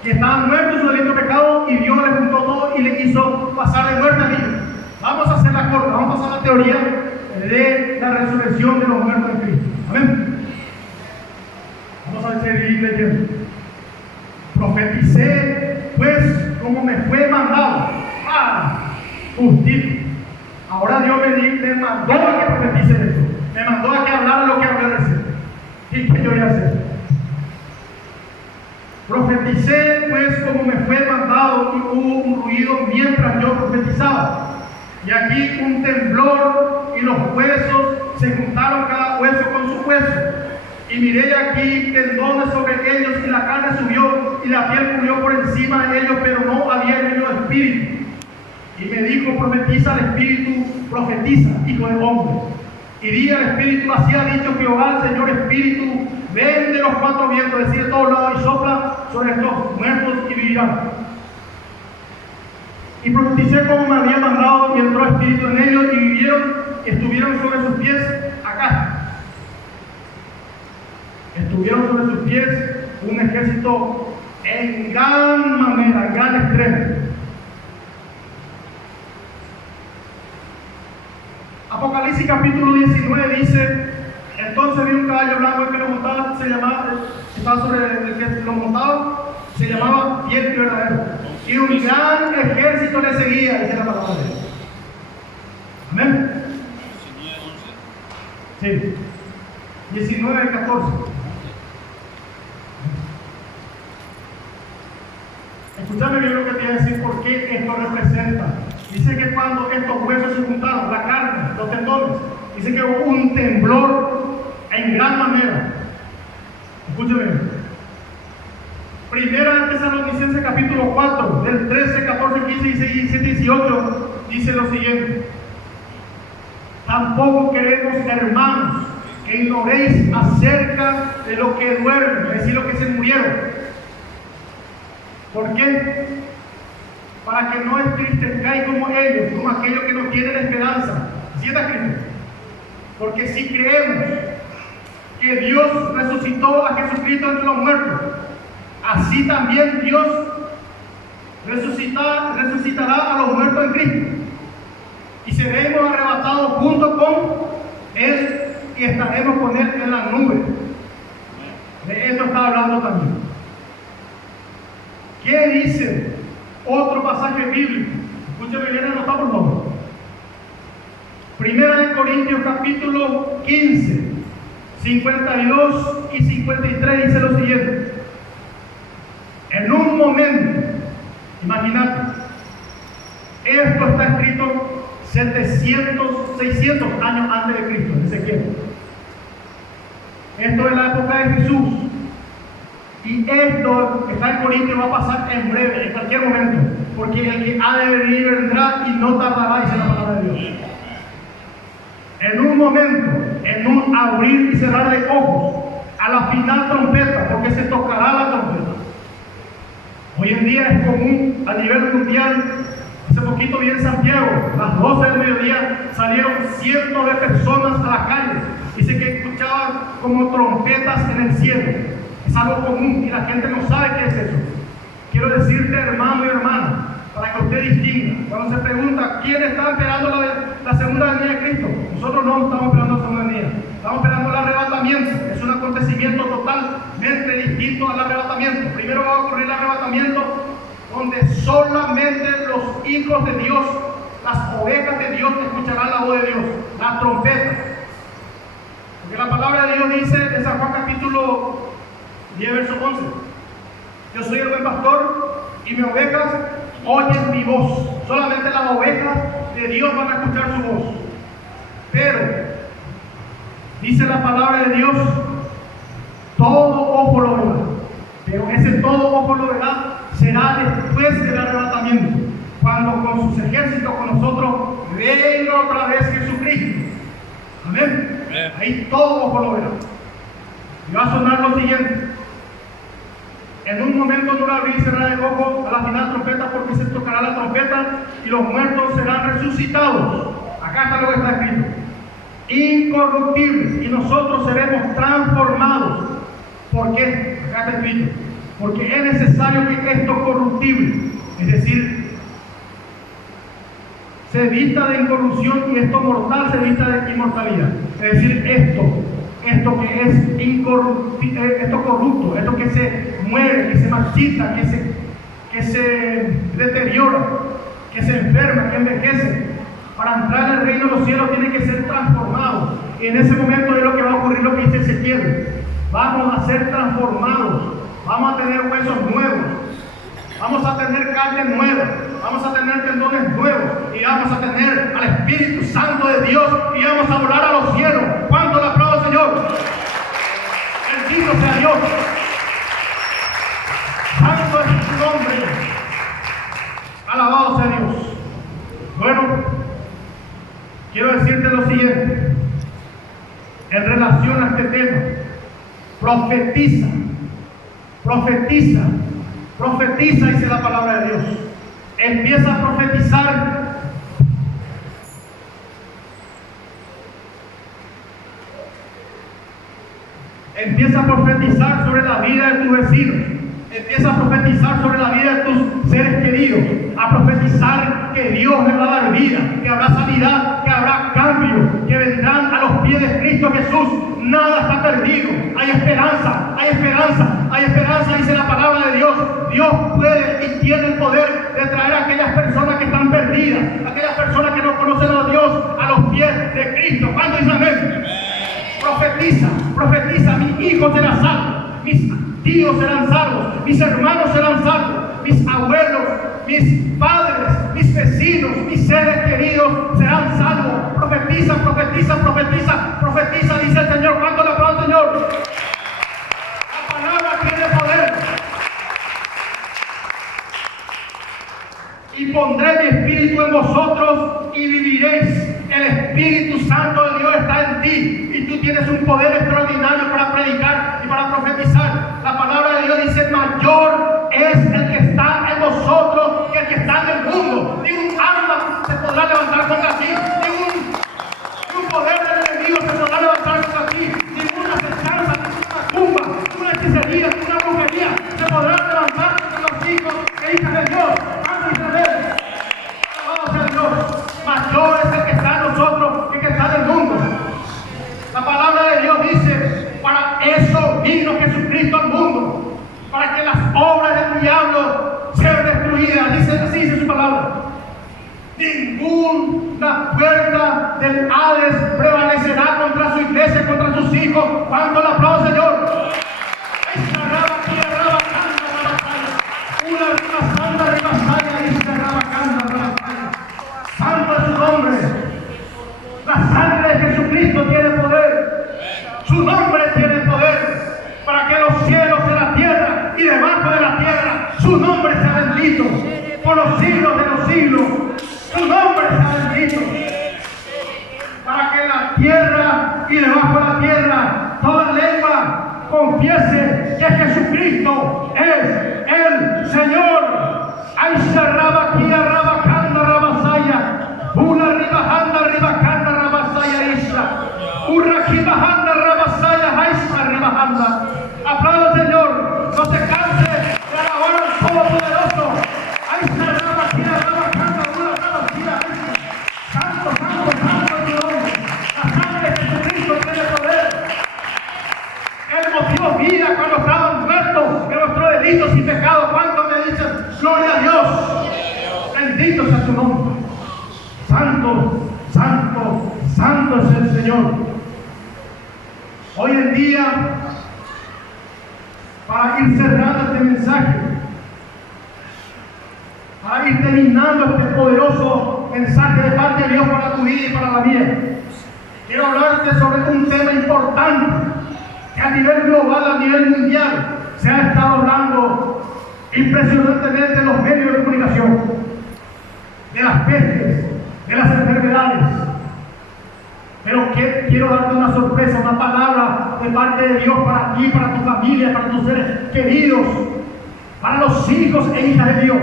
que estaban muertos en su delito pecado y Dios les juntó todo y le hizo pasar de muerte a vida. Vamos a hacer la corta, vamos a pasar la teoría de la resurrección de los muertos en Cristo. Amén. Vamos a seguir leyendo. Profeticé pues como me fue mandado. Justito. Ahora Dios me mandó a que profetice esto. Me mandó a que hablara lo que hablé recién. ¿Y qué yo voy a hacer? Profeticé pues como me fue mandado y hubo un ruido mientras yo profetizaba. Y aquí un temblor y los huesos se juntaron cada hueso con su hueso. Y miré aquí tendones sobre ellos y la carne subió y la piel cubrió por encima de ellos, pero no había en ellos espíritu. Y me dijo, profetiza al espíritu, profetiza, hijo de hombre. Y di al espíritu, así ha dicho Jehová, el Señor espíritu, ven de los cuatro vientos, es decir, de todos lados, y sopla sobre estos muertos y vivirán. Y profeticé como me había mandado, y entró espíritu en ellos, y vivieron, y estuvieron sobre sus pies acá. Estuvieron sobre sus pies un ejército en gran manera, en gran extremo. Apocalipsis capítulo 19 dice, entonces vi un caballo blanco que lo montaba, estaba sobre el que lo montaba, se llamaba Fiel y Verdadero. Y un gran ejército le seguía, dice la palabra de Dios. Amén. Sí. 19 al 14. Escúchame bien lo que te voy a decir, por qué esto representa. Dice que cuando estos huesos se juntaron, la carne, los tendones, dice que hubo un temblor en gran manera. Escúchame bien. Primera de Tesalonicenses capítulo 4, del 13, 14, 15, 16, 17, 18, dice lo siguiente. Tampoco queremos, hermanos, que ignoréis acerca de lo que duermen, es decir, lo que se murieron. ¿Por qué? Para que no entristezcáis como ellos, como aquellos que no tienen esperanza. ¿Sí está escrito? Porque si creemos que Dios resucitó a Jesucristo entre los muertos, así también Dios resucitará a los muertos en Cristo. Y seremos arrebatados junto con Él y estaremos con Él en las nubes. De esto está hablando también. ¿Qué dice otro pasaje bíblico? Escúchame bien, anotado por favor. Primera de Corintios capítulo 15, 52 y 53 dice lo siguiente. En un momento, imagínate, esto está escrito 600 años antes de Cristo, en Ezequiel. Esto es la época de Jesús. Y esto que está en Corintios va a pasar en breve, en cualquier momento. Porque el que ha de venir vendrá y no tardará, dice la palabra de Dios. En un momento, en un abrir y cerrar de ojos, a la final trompeta, porque se tocará la trompeta. Hoy en día es común a nivel mundial. Hace poquito vi en Santiago, a las 12 del mediodía, salieron cientos de personas a la calle. Dice que escuchaban como trompetas en el cielo. Es algo común y la gente no sabe qué es eso. Quiero decirte, hermano y hermana, para que usted distinga. Cuando se pregunta quién está esperando la segunda venida de Cristo, nosotros no estamos esperando la segunda venida. Estamos esperando el arrebatamiento. Es un acontecimiento totalmente distinto al arrebatamiento. Primero va a ocurrir el arrebatamiento, donde solamente los hijos de Dios, las ovejas de Dios, escucharán la voz de Dios, la trompeta. Porque la palabra de Dios dice en San Juan capítulo 10, verso 11: yo soy el buen pastor y mis ovejas oyen mi voz. Solamente las ovejas de Dios van a escuchar su voz. Pero dice la palabra de Dios, todo ojo lo verá. Pero ese todo ojo lo verá será después del arrebatamiento, cuando con sus ejércitos, con nosotros, venga otra vez Jesucristo. Amén. Ahí todo ojo lo verá. Y va a sonar lo siguiente: en un momento no abrir y cerrar el ojo a la final trompeta, porque se tocará la trompeta y los muertos serán resucitados. Acá está lo que está escrito: incorruptibles, y nosotros seremos transformados. ¿Por qué? Acá está escrito: porque es necesario que esto corruptible, es decir, se vista de incorrupción, y esto mortal se vista de inmortalidad. Es decir, esto que es incorruptible, esto corrupto, esto que se muere, que se marchita, que se deteriora, que se enferma, que envejece, para entrar al reino de los cielos tiene que ser transformado. Y en ese momento es lo que va a ocurrir, lo que dice Ezequiel: vamos a ser transformados, vamos a tener huesos nuevos, vamos a tener carne nueva, vamos a tener tendones nuevos, y vamos a tener al Espíritu Santo de Dios, y vamos a volar a los cielos. ¿Cuánto le aplaudo, Señor? Bendito sea Dios. Santo es su nombre. Alabado sea Dios. Bueno, quiero decirte lo siguiente en relación a este tema: profetiza, profetiza, profetiza, dice la palabra de Dios. Empieza a profetizar. Empieza a profetizar sobre la vida de tus vecinos. Empieza a profetizar sobre la vida de tus seres queridos. A profetizar que Dios les va a dar vida, que habrá sanidad, que habrá cambio, que vendrán a los pies de Cristo Jesús. Nada está perdido. Hay esperanza, hay esperanza, hay esperanza, dice la palabra de Dios. Dios puede y tiene el poder de traer a aquellas personas que están perdidas, aquellas personas que no conocen a Dios, a los pies de Cristo. ¿Cuándo dice amén? Profetiza, profetiza: mi hijo será salvo, mis tíos serán salvos, mis hermanos serán salvos, mis abuelos, mis padres, mis vecinos, mis seres queridos serán salvos. Profetiza, profetiza, profetiza, profetiza, dice el Señor. ¿Cuánto le aplaudo al Señor? La palabra tiene poder. Y pondré mi espíritu en vosotros y viviréis. El Espíritu Santo de Dios está en ti, y tú tienes un poder extraordinario para predicar y para profetizar. La palabra de Dios dice: mayor es el que está en vosotros que el que está en el mundo. Ningún arma se podrá levantar contra ti, ningún poder del enemigo se podrá levantar contra ti, ninguna acechanza, ninguna tumba, ninguna hechicería, ninguna brujería se podrá levantar contra los hijos e hijas de Dios. Antes de ver, alabado sea Dios. Mayor es el que está en nosotros que el que está en el mundo. La palabra de Dios dice: para eso vino Jesucristo al mundo, para que las obras del diablo sean destruidas. Dice así, dice su palabra: ninguna puerta del Hades prevalecerá contra su iglesia, contra sus hijos. ¿Cuánto le aplaudo, Señor? Su nombre tiene poder para que los cielos de la tierra y debajo de la tierra, su nombre sea bendito por los siglos de los siglos. Su nombre sea bendito para que en la tierra y debajo de la tierra toda lengua confiese que Jesucristo es el Señor. Ay, cerraba aquí, arrabacanda, rabasaya, una ribajanda, ribacanda, rabasaya, isla, una ribajanda, rabasaya, aisla, ribajanda. Aplauda al Señor, no se canse de alabar al Todopoderoso. Ay, cerraba aquí, arrabacanda, una rabasaya, santo, santo, santo es tu nombre. La sangre de Jesucristo tiene poder. Él nos dio vida cuando estábamos muertos de nuestros delitos y pecados. ¿Cuántos me dicen gloria a Dios? Bendito sea su nombre. Santo, santo, santo es el Señor. Hoy en día, para ir cerrando este mensaje, para ir terminando este poderoso mensaje de parte de Dios para tu vida y para la mía, quiero hablarte sobre un tema importante que a nivel global, a nivel mundial, se ha estado hablando impresionantemente en los medios de comunicación, de las pestes, de las enfermedades. Pero quiero darte una sorpresa, una palabra de parte de Dios para ti, para tu familia, para tus seres queridos, para los hijos e hijas de Dios.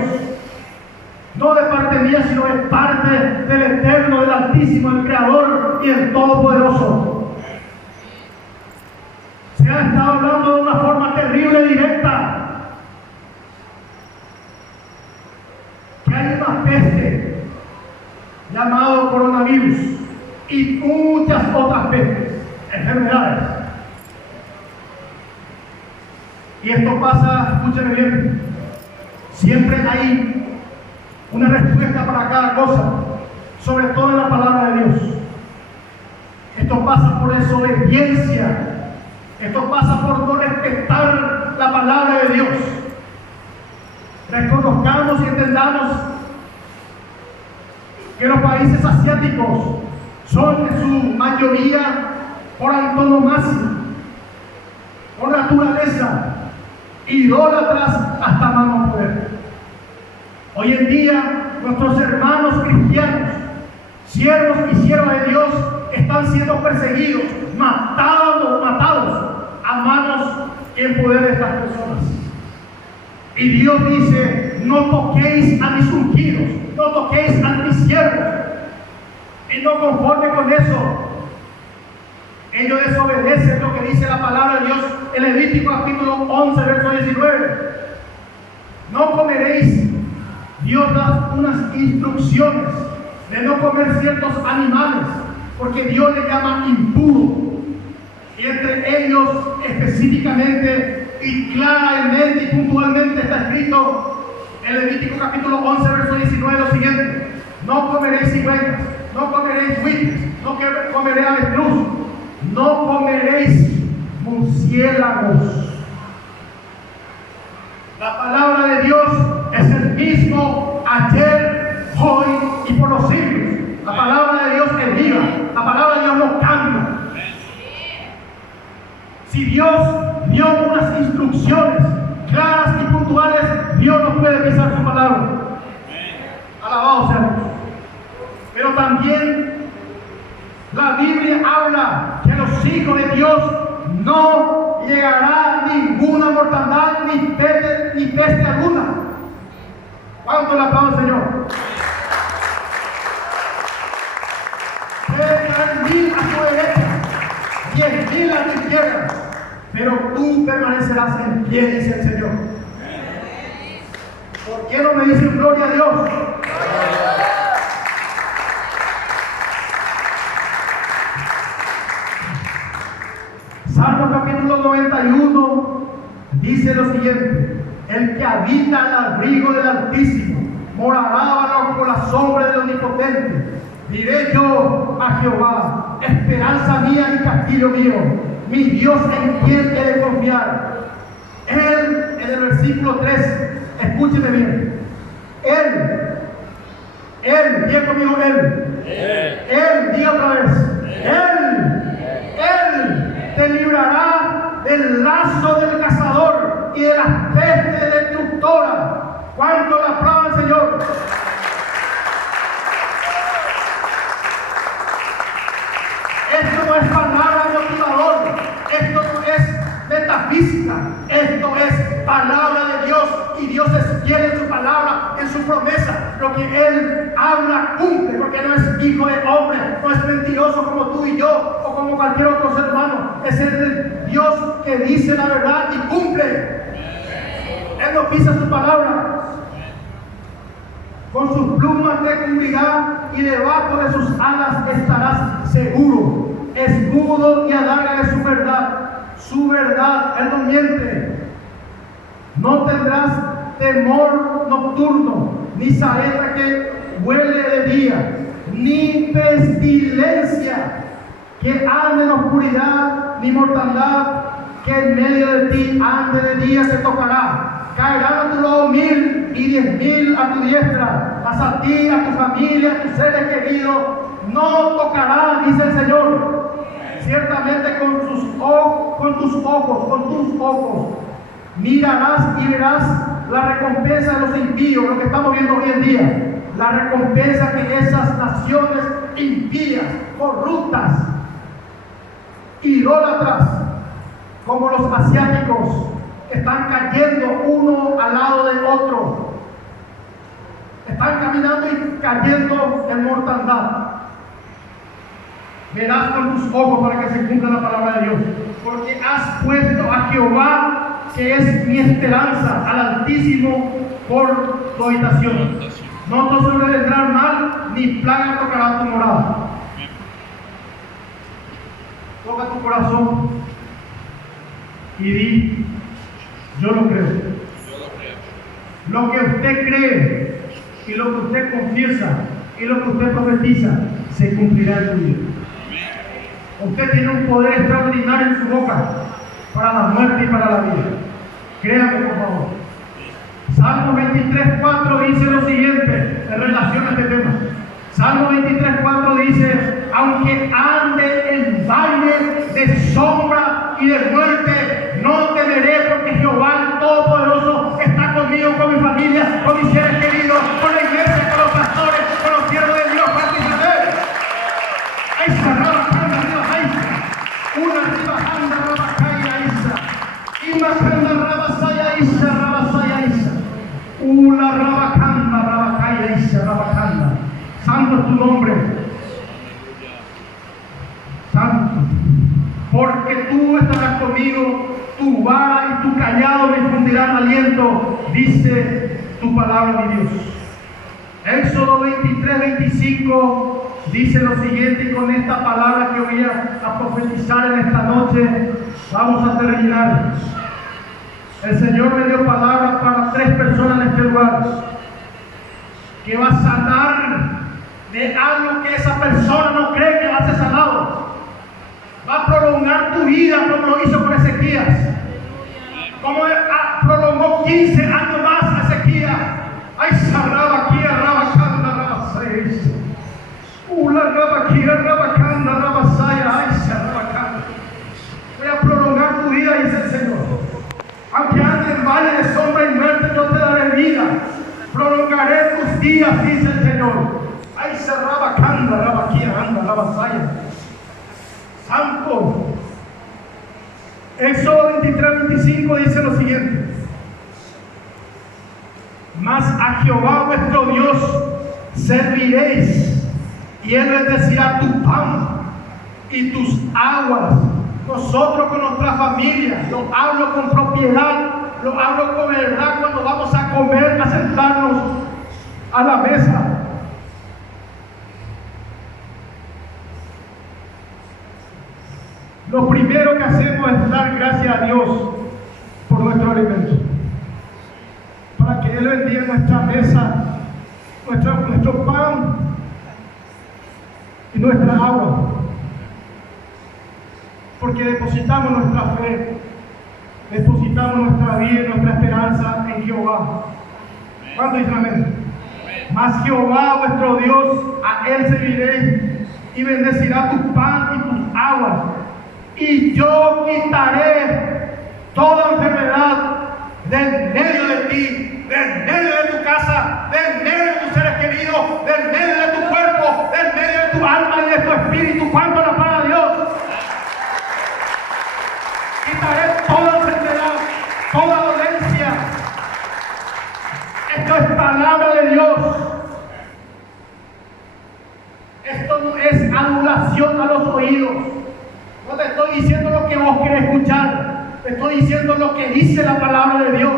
No de parte mía, sino de parte del Eterno, del Altísimo, del Creador y del Todopoderoso. Se ha estado hablando de una forma terrible y directa que hay una peste llamado coronavirus y muchas otras pestes, enfermedades. Y esto pasa, escúcheme bien, siempre hay una respuesta para cada cosa, sobre todo en la palabra de Dios. Esto pasa por desobediencia. Esto pasa por no respetar la palabra de Dios. Reconozcamos y entendamos que los países asiáticos son en su mayoría, por antonomasia, por naturaleza, idólatras hasta más no poder. Hoy en día, nuestros hermanos cristianos, siervos y siervas de Dios, están siendo perseguidos, matados a manos y en poder de estas personas. Y Dios dice: no toquéis a mis ungidos, no toquéis a mis siervos. Y no conforme con eso, ellos desobedecen lo que dice la palabra de Dios en Levítico capítulo 11, verso 19. No comeréis. Dios da unas instrucciones de no comer ciertos animales, porque Dios le llama impuro. Y entre ellos específicamente y claramente y puntualmente está escrito en Levítico capítulo 11, verso 19 lo siguiente: no comeréis cigüeñas, no comeréis buitres, no comeréis avestruz, no comeréis murciélagos. La palabra de Dios es el mismo ayer, hoy y por los siglos. La palabra de Dios es viva. La palabra de Dios no cambia. Si Dios dio unas instrucciones claras y puntuales, Dios no puede pisar su palabra. Alabado sea Dios. Pero también la Biblia habla que a los hijos de Dios no llegará ninguna mortandad ni peste alguna. ¿Cuánto le aplaudo al Señor? Caerán 1000 a tu derecha, 10.000 a tu izquierda, pero tú permanecerás en pie, dice el Señor. ¿Por qué no me dicen gloria a Dios? Salmo capítulo 91 dice lo siguiente: el que habita al abrigo del Altísimo morará bajo la sombra del Omnipotente. Diré yo a Jehová, esperanza mía y castillo mío, mi Dios en quien he de confiar. Él, en el versículo 3, escúcheme bien, Él, diga conmigo, Él, diga otra vez, Él te librará librará del lazo del cazador y de las pestes destructoras. ¿Cuánto le aplaudan al Señor? Esto no es palabra motivadora, esto no es metafísica, esto es palabra de Dios, y Dios es fiel en su palabra, en su promesa. Lo que Él habla cumple, porque no es hijo de hombre, no es mentiroso como tú y yo o como cualquier otro ser humano. Es el Dios que dice la verdad y cumple. Él no pisa su palabra. Con sus plumas te cubrirá y debajo de sus alas estarás seguro. Escudo y adarga es su verdad. Su verdad, Él no miente. No tendrás temor nocturno, ni saeta que huele de día, ni pestilencia que ande en oscuridad, ni mortandad que en medio de ti ande de día te tocará. Caerán a tu lado 1000 y 10.000 a tu diestra, mas a ti, a tu familia, a tus seres queridos, no tocará, dice el Señor. Ciertamente con tus ojos, mirarás y verás la recompensa de los impíos, lo que estamos viendo hoy en día. La recompensa que esas naciones impías, corruptas, idólatras, como los asiáticos, están cayendo uno al lado del otro. Están caminando y cayendo en mortandad. Verás con tus ojos para que se cumpla la palabra de Dios. Porque has puesto a Jehová, que es mi esperanza, al Altísimo por tu habitación. No te sobrevendrá mal, ni plaga tocará tu morada. Toca tu corazón y di: yo lo creo. Lo que usted cree y lo que usted confiesa y lo que usted profetiza se cumplirá en tu vida. Usted tiene un poder extraordinario en su boca para la muerte y para la vida. Créame, por favor. Salmo 23:4 dice lo siguiente en relación a este tema. Salmo 23:4 dice: aunque ande en valle de sombra y de muerte, no temeré, porque Jehová el Todopoderoso está conmigo, con mi familia, con mis seres queridos, con la iglesia, con los pastores, con los siervos de Dios, para Israel. ¡Ay, cerrada! Una ribajanda rabacaya isa, y macanda rabasaya isa, una rabacanda rabacaya isa, rabacanda. Santo es tu nombre, santo, porque tú estarás conmigo, tu vara y tu callado me infundirán aliento, dice tu palabra, mi Dios. Éxodo 23:25 dice lo siguiente, y con esta palabra que voy a profetizar en esta noche vamos a terminar. El Señor me dio palabras para 3 personas en este lugar, que va a sanar de algo que esa persona no cree que va a ser sanado. Va a prolongar tu vida como lo hizo con Ezequías, como prolongó 15 años más a Ezequías. Ay, sarraba aquí, arraba canda, arraba seis. La raba aquí, arraba canda, arraba saya, ay, sarraba canda. Voy a prolongar tu vida, dice el Señor. Aunque andes en valle de sombra y muerte, yo te daré vida. Prolongaré tus días, dice el Señor. Ay, sarraba canda, arraba aquí, anda, arraba saya. Santo. Éxodo 23:25 dice lo siguiente: mas a Jehová vuestro Dios serviréis, y Él bendecirá tu pan y tus aguas. Nosotros con nuestra familia, lo hablo con propiedad, lo hablo con verdad, cuando vamos a comer, a sentarnos a la mesa. Lo primero que hacemos es dar gracias a Dios por nuestro alimento, para que Él bendiga nuestra mesa, nuestro pan y nuestra agua, porque depositamos nuestra fe, depositamos nuestra vida, nuestra esperanza en Jehová. ¿Cuánto dicen amén? Mas Jehová vuestro Dios, a Él serviréis, y bendecirá tu pan y tus aguas, y yo quitaré toda enfermedad del medio de ti, del medio de tu casa, del medio de tus seres queridos, del medio de tu cuerpo, del medio de tu alma y de tu espíritu. ¿Cuánto la paga Dios? Quitaré toda enfermedad, toda dolencia. Esto es palabra de Dios. Esto no es anulación a los oídos. No te estoy diciendo lo que vos querés escuchar. Te estoy diciendo lo que dice la palabra de Dios.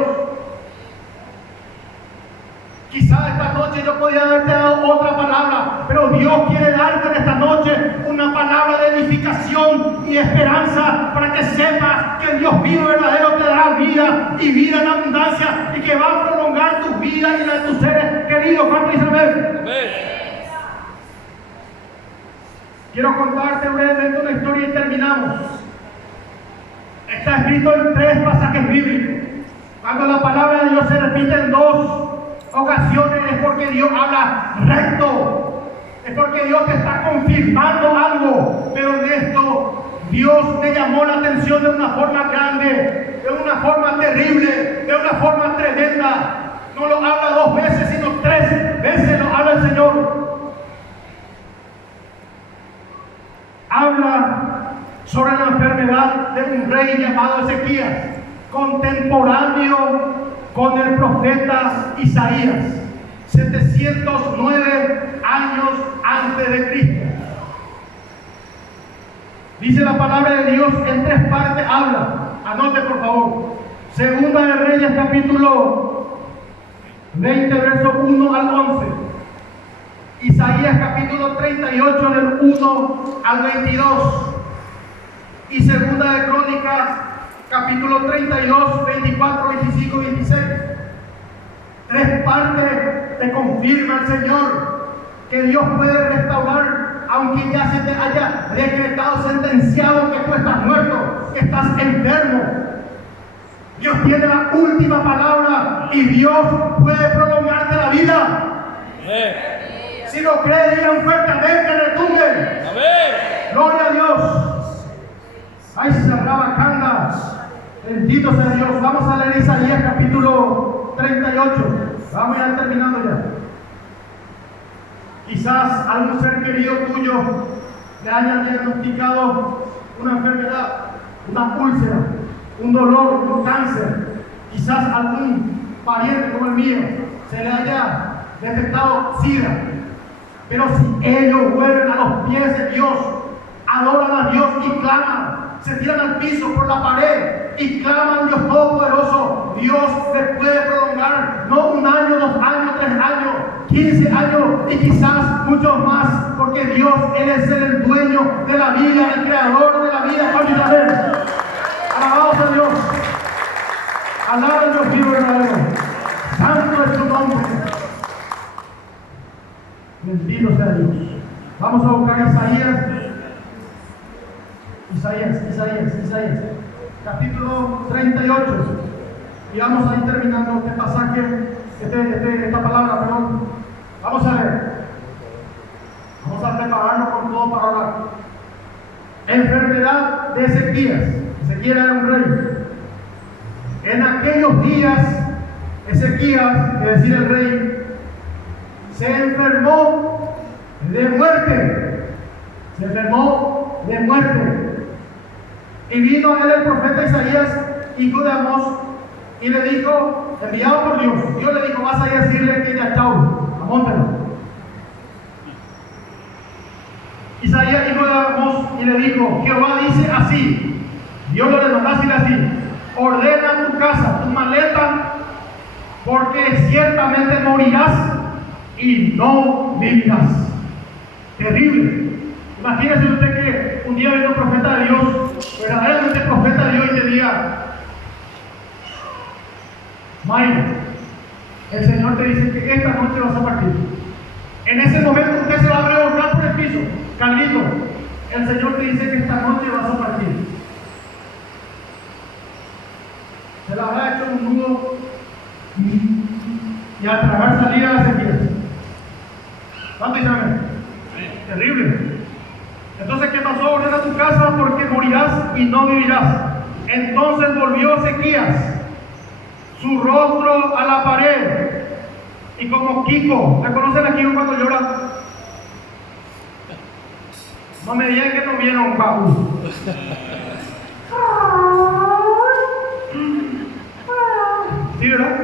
Quizá esta noche yo podría haberte dado otra palabra, pero Dios quiere darte en esta noche una palabra de edificación y esperanza para que sepas que el Dios vivo verdadero te dará vida y vida en abundancia y que va a prolongar tu vida y la de tus seres queridos. ¿Cuánto dicen amén? Quiero contarte brevemente una historia y terminamos. Está escrito en 3 pasajes bíblicos. Cuando la palabra de Dios se repite en 2 ocasiones es porque Dios habla recto, es porque Dios te está confirmando algo, pero en esto Dios me llamó la atención de una forma grande, de una forma terrible, de una forma tremenda. No lo habla 2 veces, sino 3 veces lo habla el Señor. Habla sobre la enfermedad de un rey llamado Ezequías, contemporáneo con el profeta Isaías, 709 años antes de Cristo. Dice la palabra de Dios en 3 partes, habla. Anote por favor. Segunda de Reyes, capítulo 20, verso 1 al 11. Isaías, capítulo 38, del 1 al 22. Y segunda de Crónicas, capítulo 32, 24, 25, 26. 3 partes te confirma el Señor que Dios puede restaurar, aunque ya se te haya decretado, sentenciado que tú estás muerto, que estás enfermo. Dios tiene la última palabra y Dios puede prolongarte la vida. Si lo crees, digan fuertemente, retumben. Gloria a Dios. Ay, cerraba candas. Bendito sea Dios. Vamos a leer Isaías capítulo 38. Vamos a ir terminando ya. Quizás algún ser querido tuyo le haya diagnosticado una enfermedad, una úlcera, un dolor, un cáncer. Quizás algún pariente como el mío se le haya detectado SIDA. Pero si ellos vuelven a los pies de Dios, adoran a Dios y claman, se tiran al piso por la pared y claman a Dios Todopoderoso, Dios les puede prolongar no 1 año, 2 años, 3 años, 15 años y quizás muchos más, porque Dios, Él es el dueño de la vida, el creador de la vida. Alabado sea Dios. Alaba a Dios vivo verdadero. Santo es su nombre. Bendito sea Dios. Vamos a buscar Isaías, capítulo 38. Y vamos a ir terminando este pasaje, esta palabra, perdón. Vamos a ver. Vamos a prepararnos con todo para orar. Enfermedad de Ezequías. Ezequías era un rey. En aquellos días, Ezequías, es decir, el rey, se enfermó de muerte. Se enfermó de muerte. Y vino a él el profeta Isaías, hijo de Amós, y le dijo, enviado por Dios, Dios le dijo, vas a ir a decirle que ya chau, amóntelo. Isaías, hijo de Amós, y le dijo, Jehová dice así, Dios lo ordenó, decirle así, ordena tu casa, tu maleta, porque ciertamente morirás y no vivirás. Terrible. Imagínese usted que un día venga un profeta de Dios, verdaderamente profeta de Dios, y te diga, Mayra, el Señor te dice que esta noche vas a partir. En ese momento usted se va a revolcar por el piso. Carlito, el Señor te dice que esta noche vas a partir. Se la habrá hecho un nudo y al tragar salida a Ezequías. ¿Cuánto dicen? Terrible. Entonces, ¿qué pasó? orden a tu casa porque morirás y no vivirás. Entonces volvió Ezequías su rostro a la pared y como Kiko, ¿le conocen a Kiko cuando llora? No me digan que no vieron, baú. ¿Sí, verdad?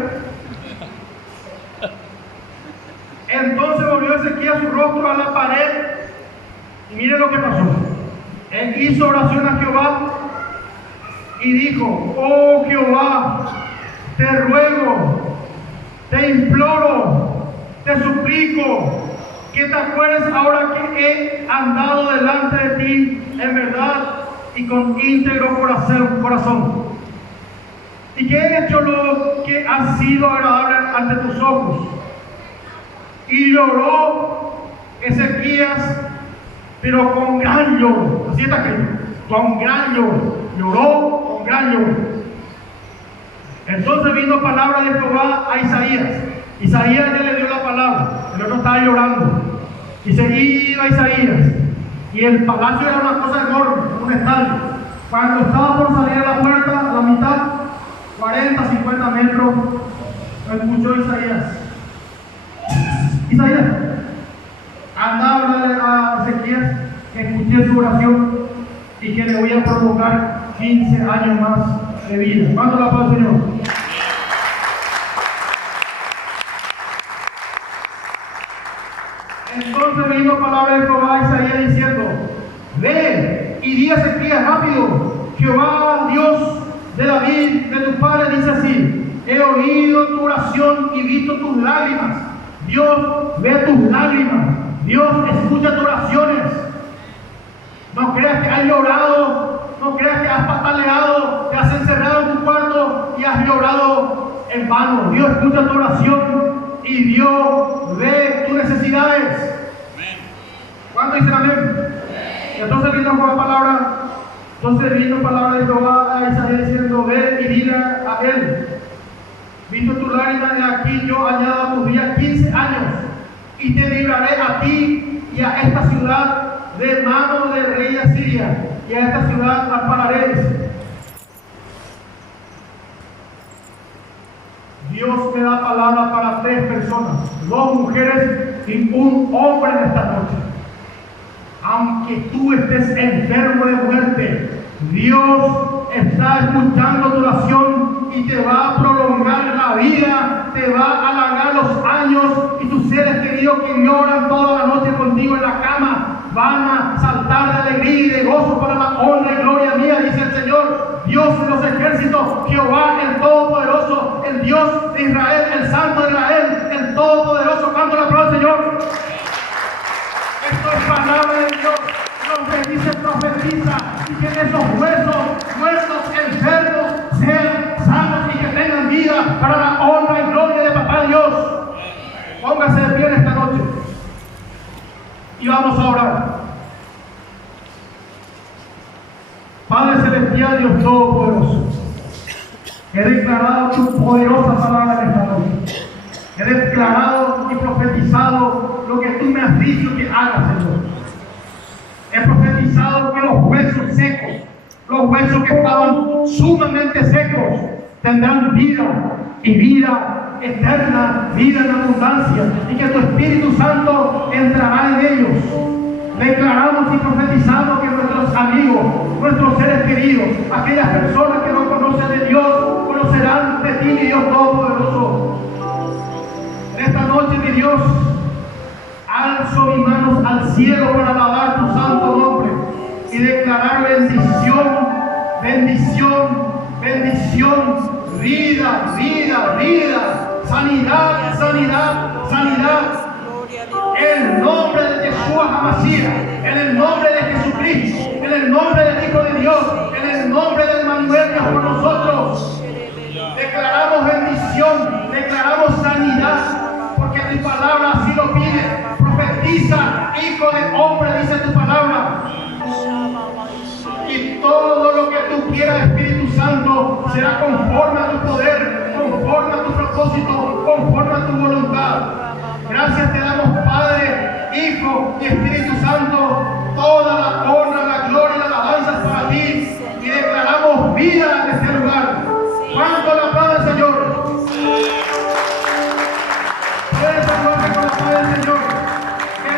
Entonces volvió Ezequías su rostro a la pared y miren lo que pasó. Él hizo oración a Jehová y dijo: oh Jehová, te ruego, te imploro, te suplico que te acuerdes ahora que he andado delante de ti en verdad y con íntegro corazón, y que he hecho lo que ha sido agradable ante tus ojos. Y lloró Ezequías, pero con gran lloro. Así está que con gran lloro. Lloró con gran lloro. Entonces vino palabra de Jehová a Isaías. Isaías ya le dio la palabra. El otro estaba llorando. Y se iba Isaías. Y el palacio era una cosa enorme, un estadio. Cuando estaba por salir a la puerta, a la mitad, 40, 50 metros, lo escuchó Isaías. Isaías, anda a hablarle a Ezequías que escuché su oración y que le voy a prolongar 15 años más de vida. ¿Cuánto la paz, Señor? Entonces vino palabra de Jehová a Isaías diciendo: ve y di a Ezequías rápido, Jehová Dios de David, de tu padre, dice así: he oído tu oración y visto tus lágrimas. Dios ve tus lágrimas, Dios escucha tus oraciones. No creas que has llorado, no creas que has pataleado, te has encerrado en tu cuarto y has llorado en vano. Dios escucha tu oración y Dios ve tus necesidades. ¿Cuánto dicen amén? Entonces vino palabra de Jehová a Isaías diciendo: ve y dile a él: visto tu lágrima, de aquí yo añado a tus días 15 años, y te libraré a ti y a esta ciudad de mano del rey de Asiria, y a esta ciudad ampararéis. Dios te da palabra para 3 personas, 2 mujeres y un hombre en esta noche. Aunque tú estés enfermo de muerte, Dios está escuchando tu oración y te va a prolongar la vida, te va a alargar los años, y tus seres queridos que lloran toda la noche contigo en la cama van a saltar de alegría y de gozo para la honra y gloria mía, dice el Señor, Dios de los ejércitos, Jehová el Todopoderoso, el Dios de Israel, el Santo de Israel, el Todopoderoso. Canto la palabra del Señor. Esto es palabra de Dios. Lo que dice, profetiza, y que esos huesos muertos, enfermos, sean sanos y que tengan vida para la honra y gloria de Papá Dios. Póngase de pie en esta noche y vamos a orar. Padre celestial, Dios Todopoderoso, he declarado tu poderosa palabra en esta noche. He declarado y profetizado lo que tú me has dicho que hagas, Señor. He profetizado que los huesos secos, los huesos que estaban sumamente secos, tendrán vida, y vida eterna, vida en abundancia, y que tu Espíritu Santo entrará en ellos. Declaramos y profetizamos que nuestros amigos, nuestros seres queridos, aquellas personas que no conocen de Dios, conocerán de ti, mi Dios Todopoderoso. En esta noche, mi Dios, alzo mis manos al cielo para alabar tu santo nombre y declarar bendición, bendición, bendición, vida, vida, vida, sanidad, sanidad, sanidad. En el nombre de Yeshua HaMashiach, en el nombre de Jesucristo, en el nombre del Hijo de Dios, en el nombre del Manuel Dios con nosotros. Declaramos bendición, declaramos sanidad, porque tu palabra así lo pide. Profetiza, hijo de hombre, dice tu palabra. Y todo lo que tú quieras, Espíritu Santo, será conforme a tu poder, conforme a tu propósito,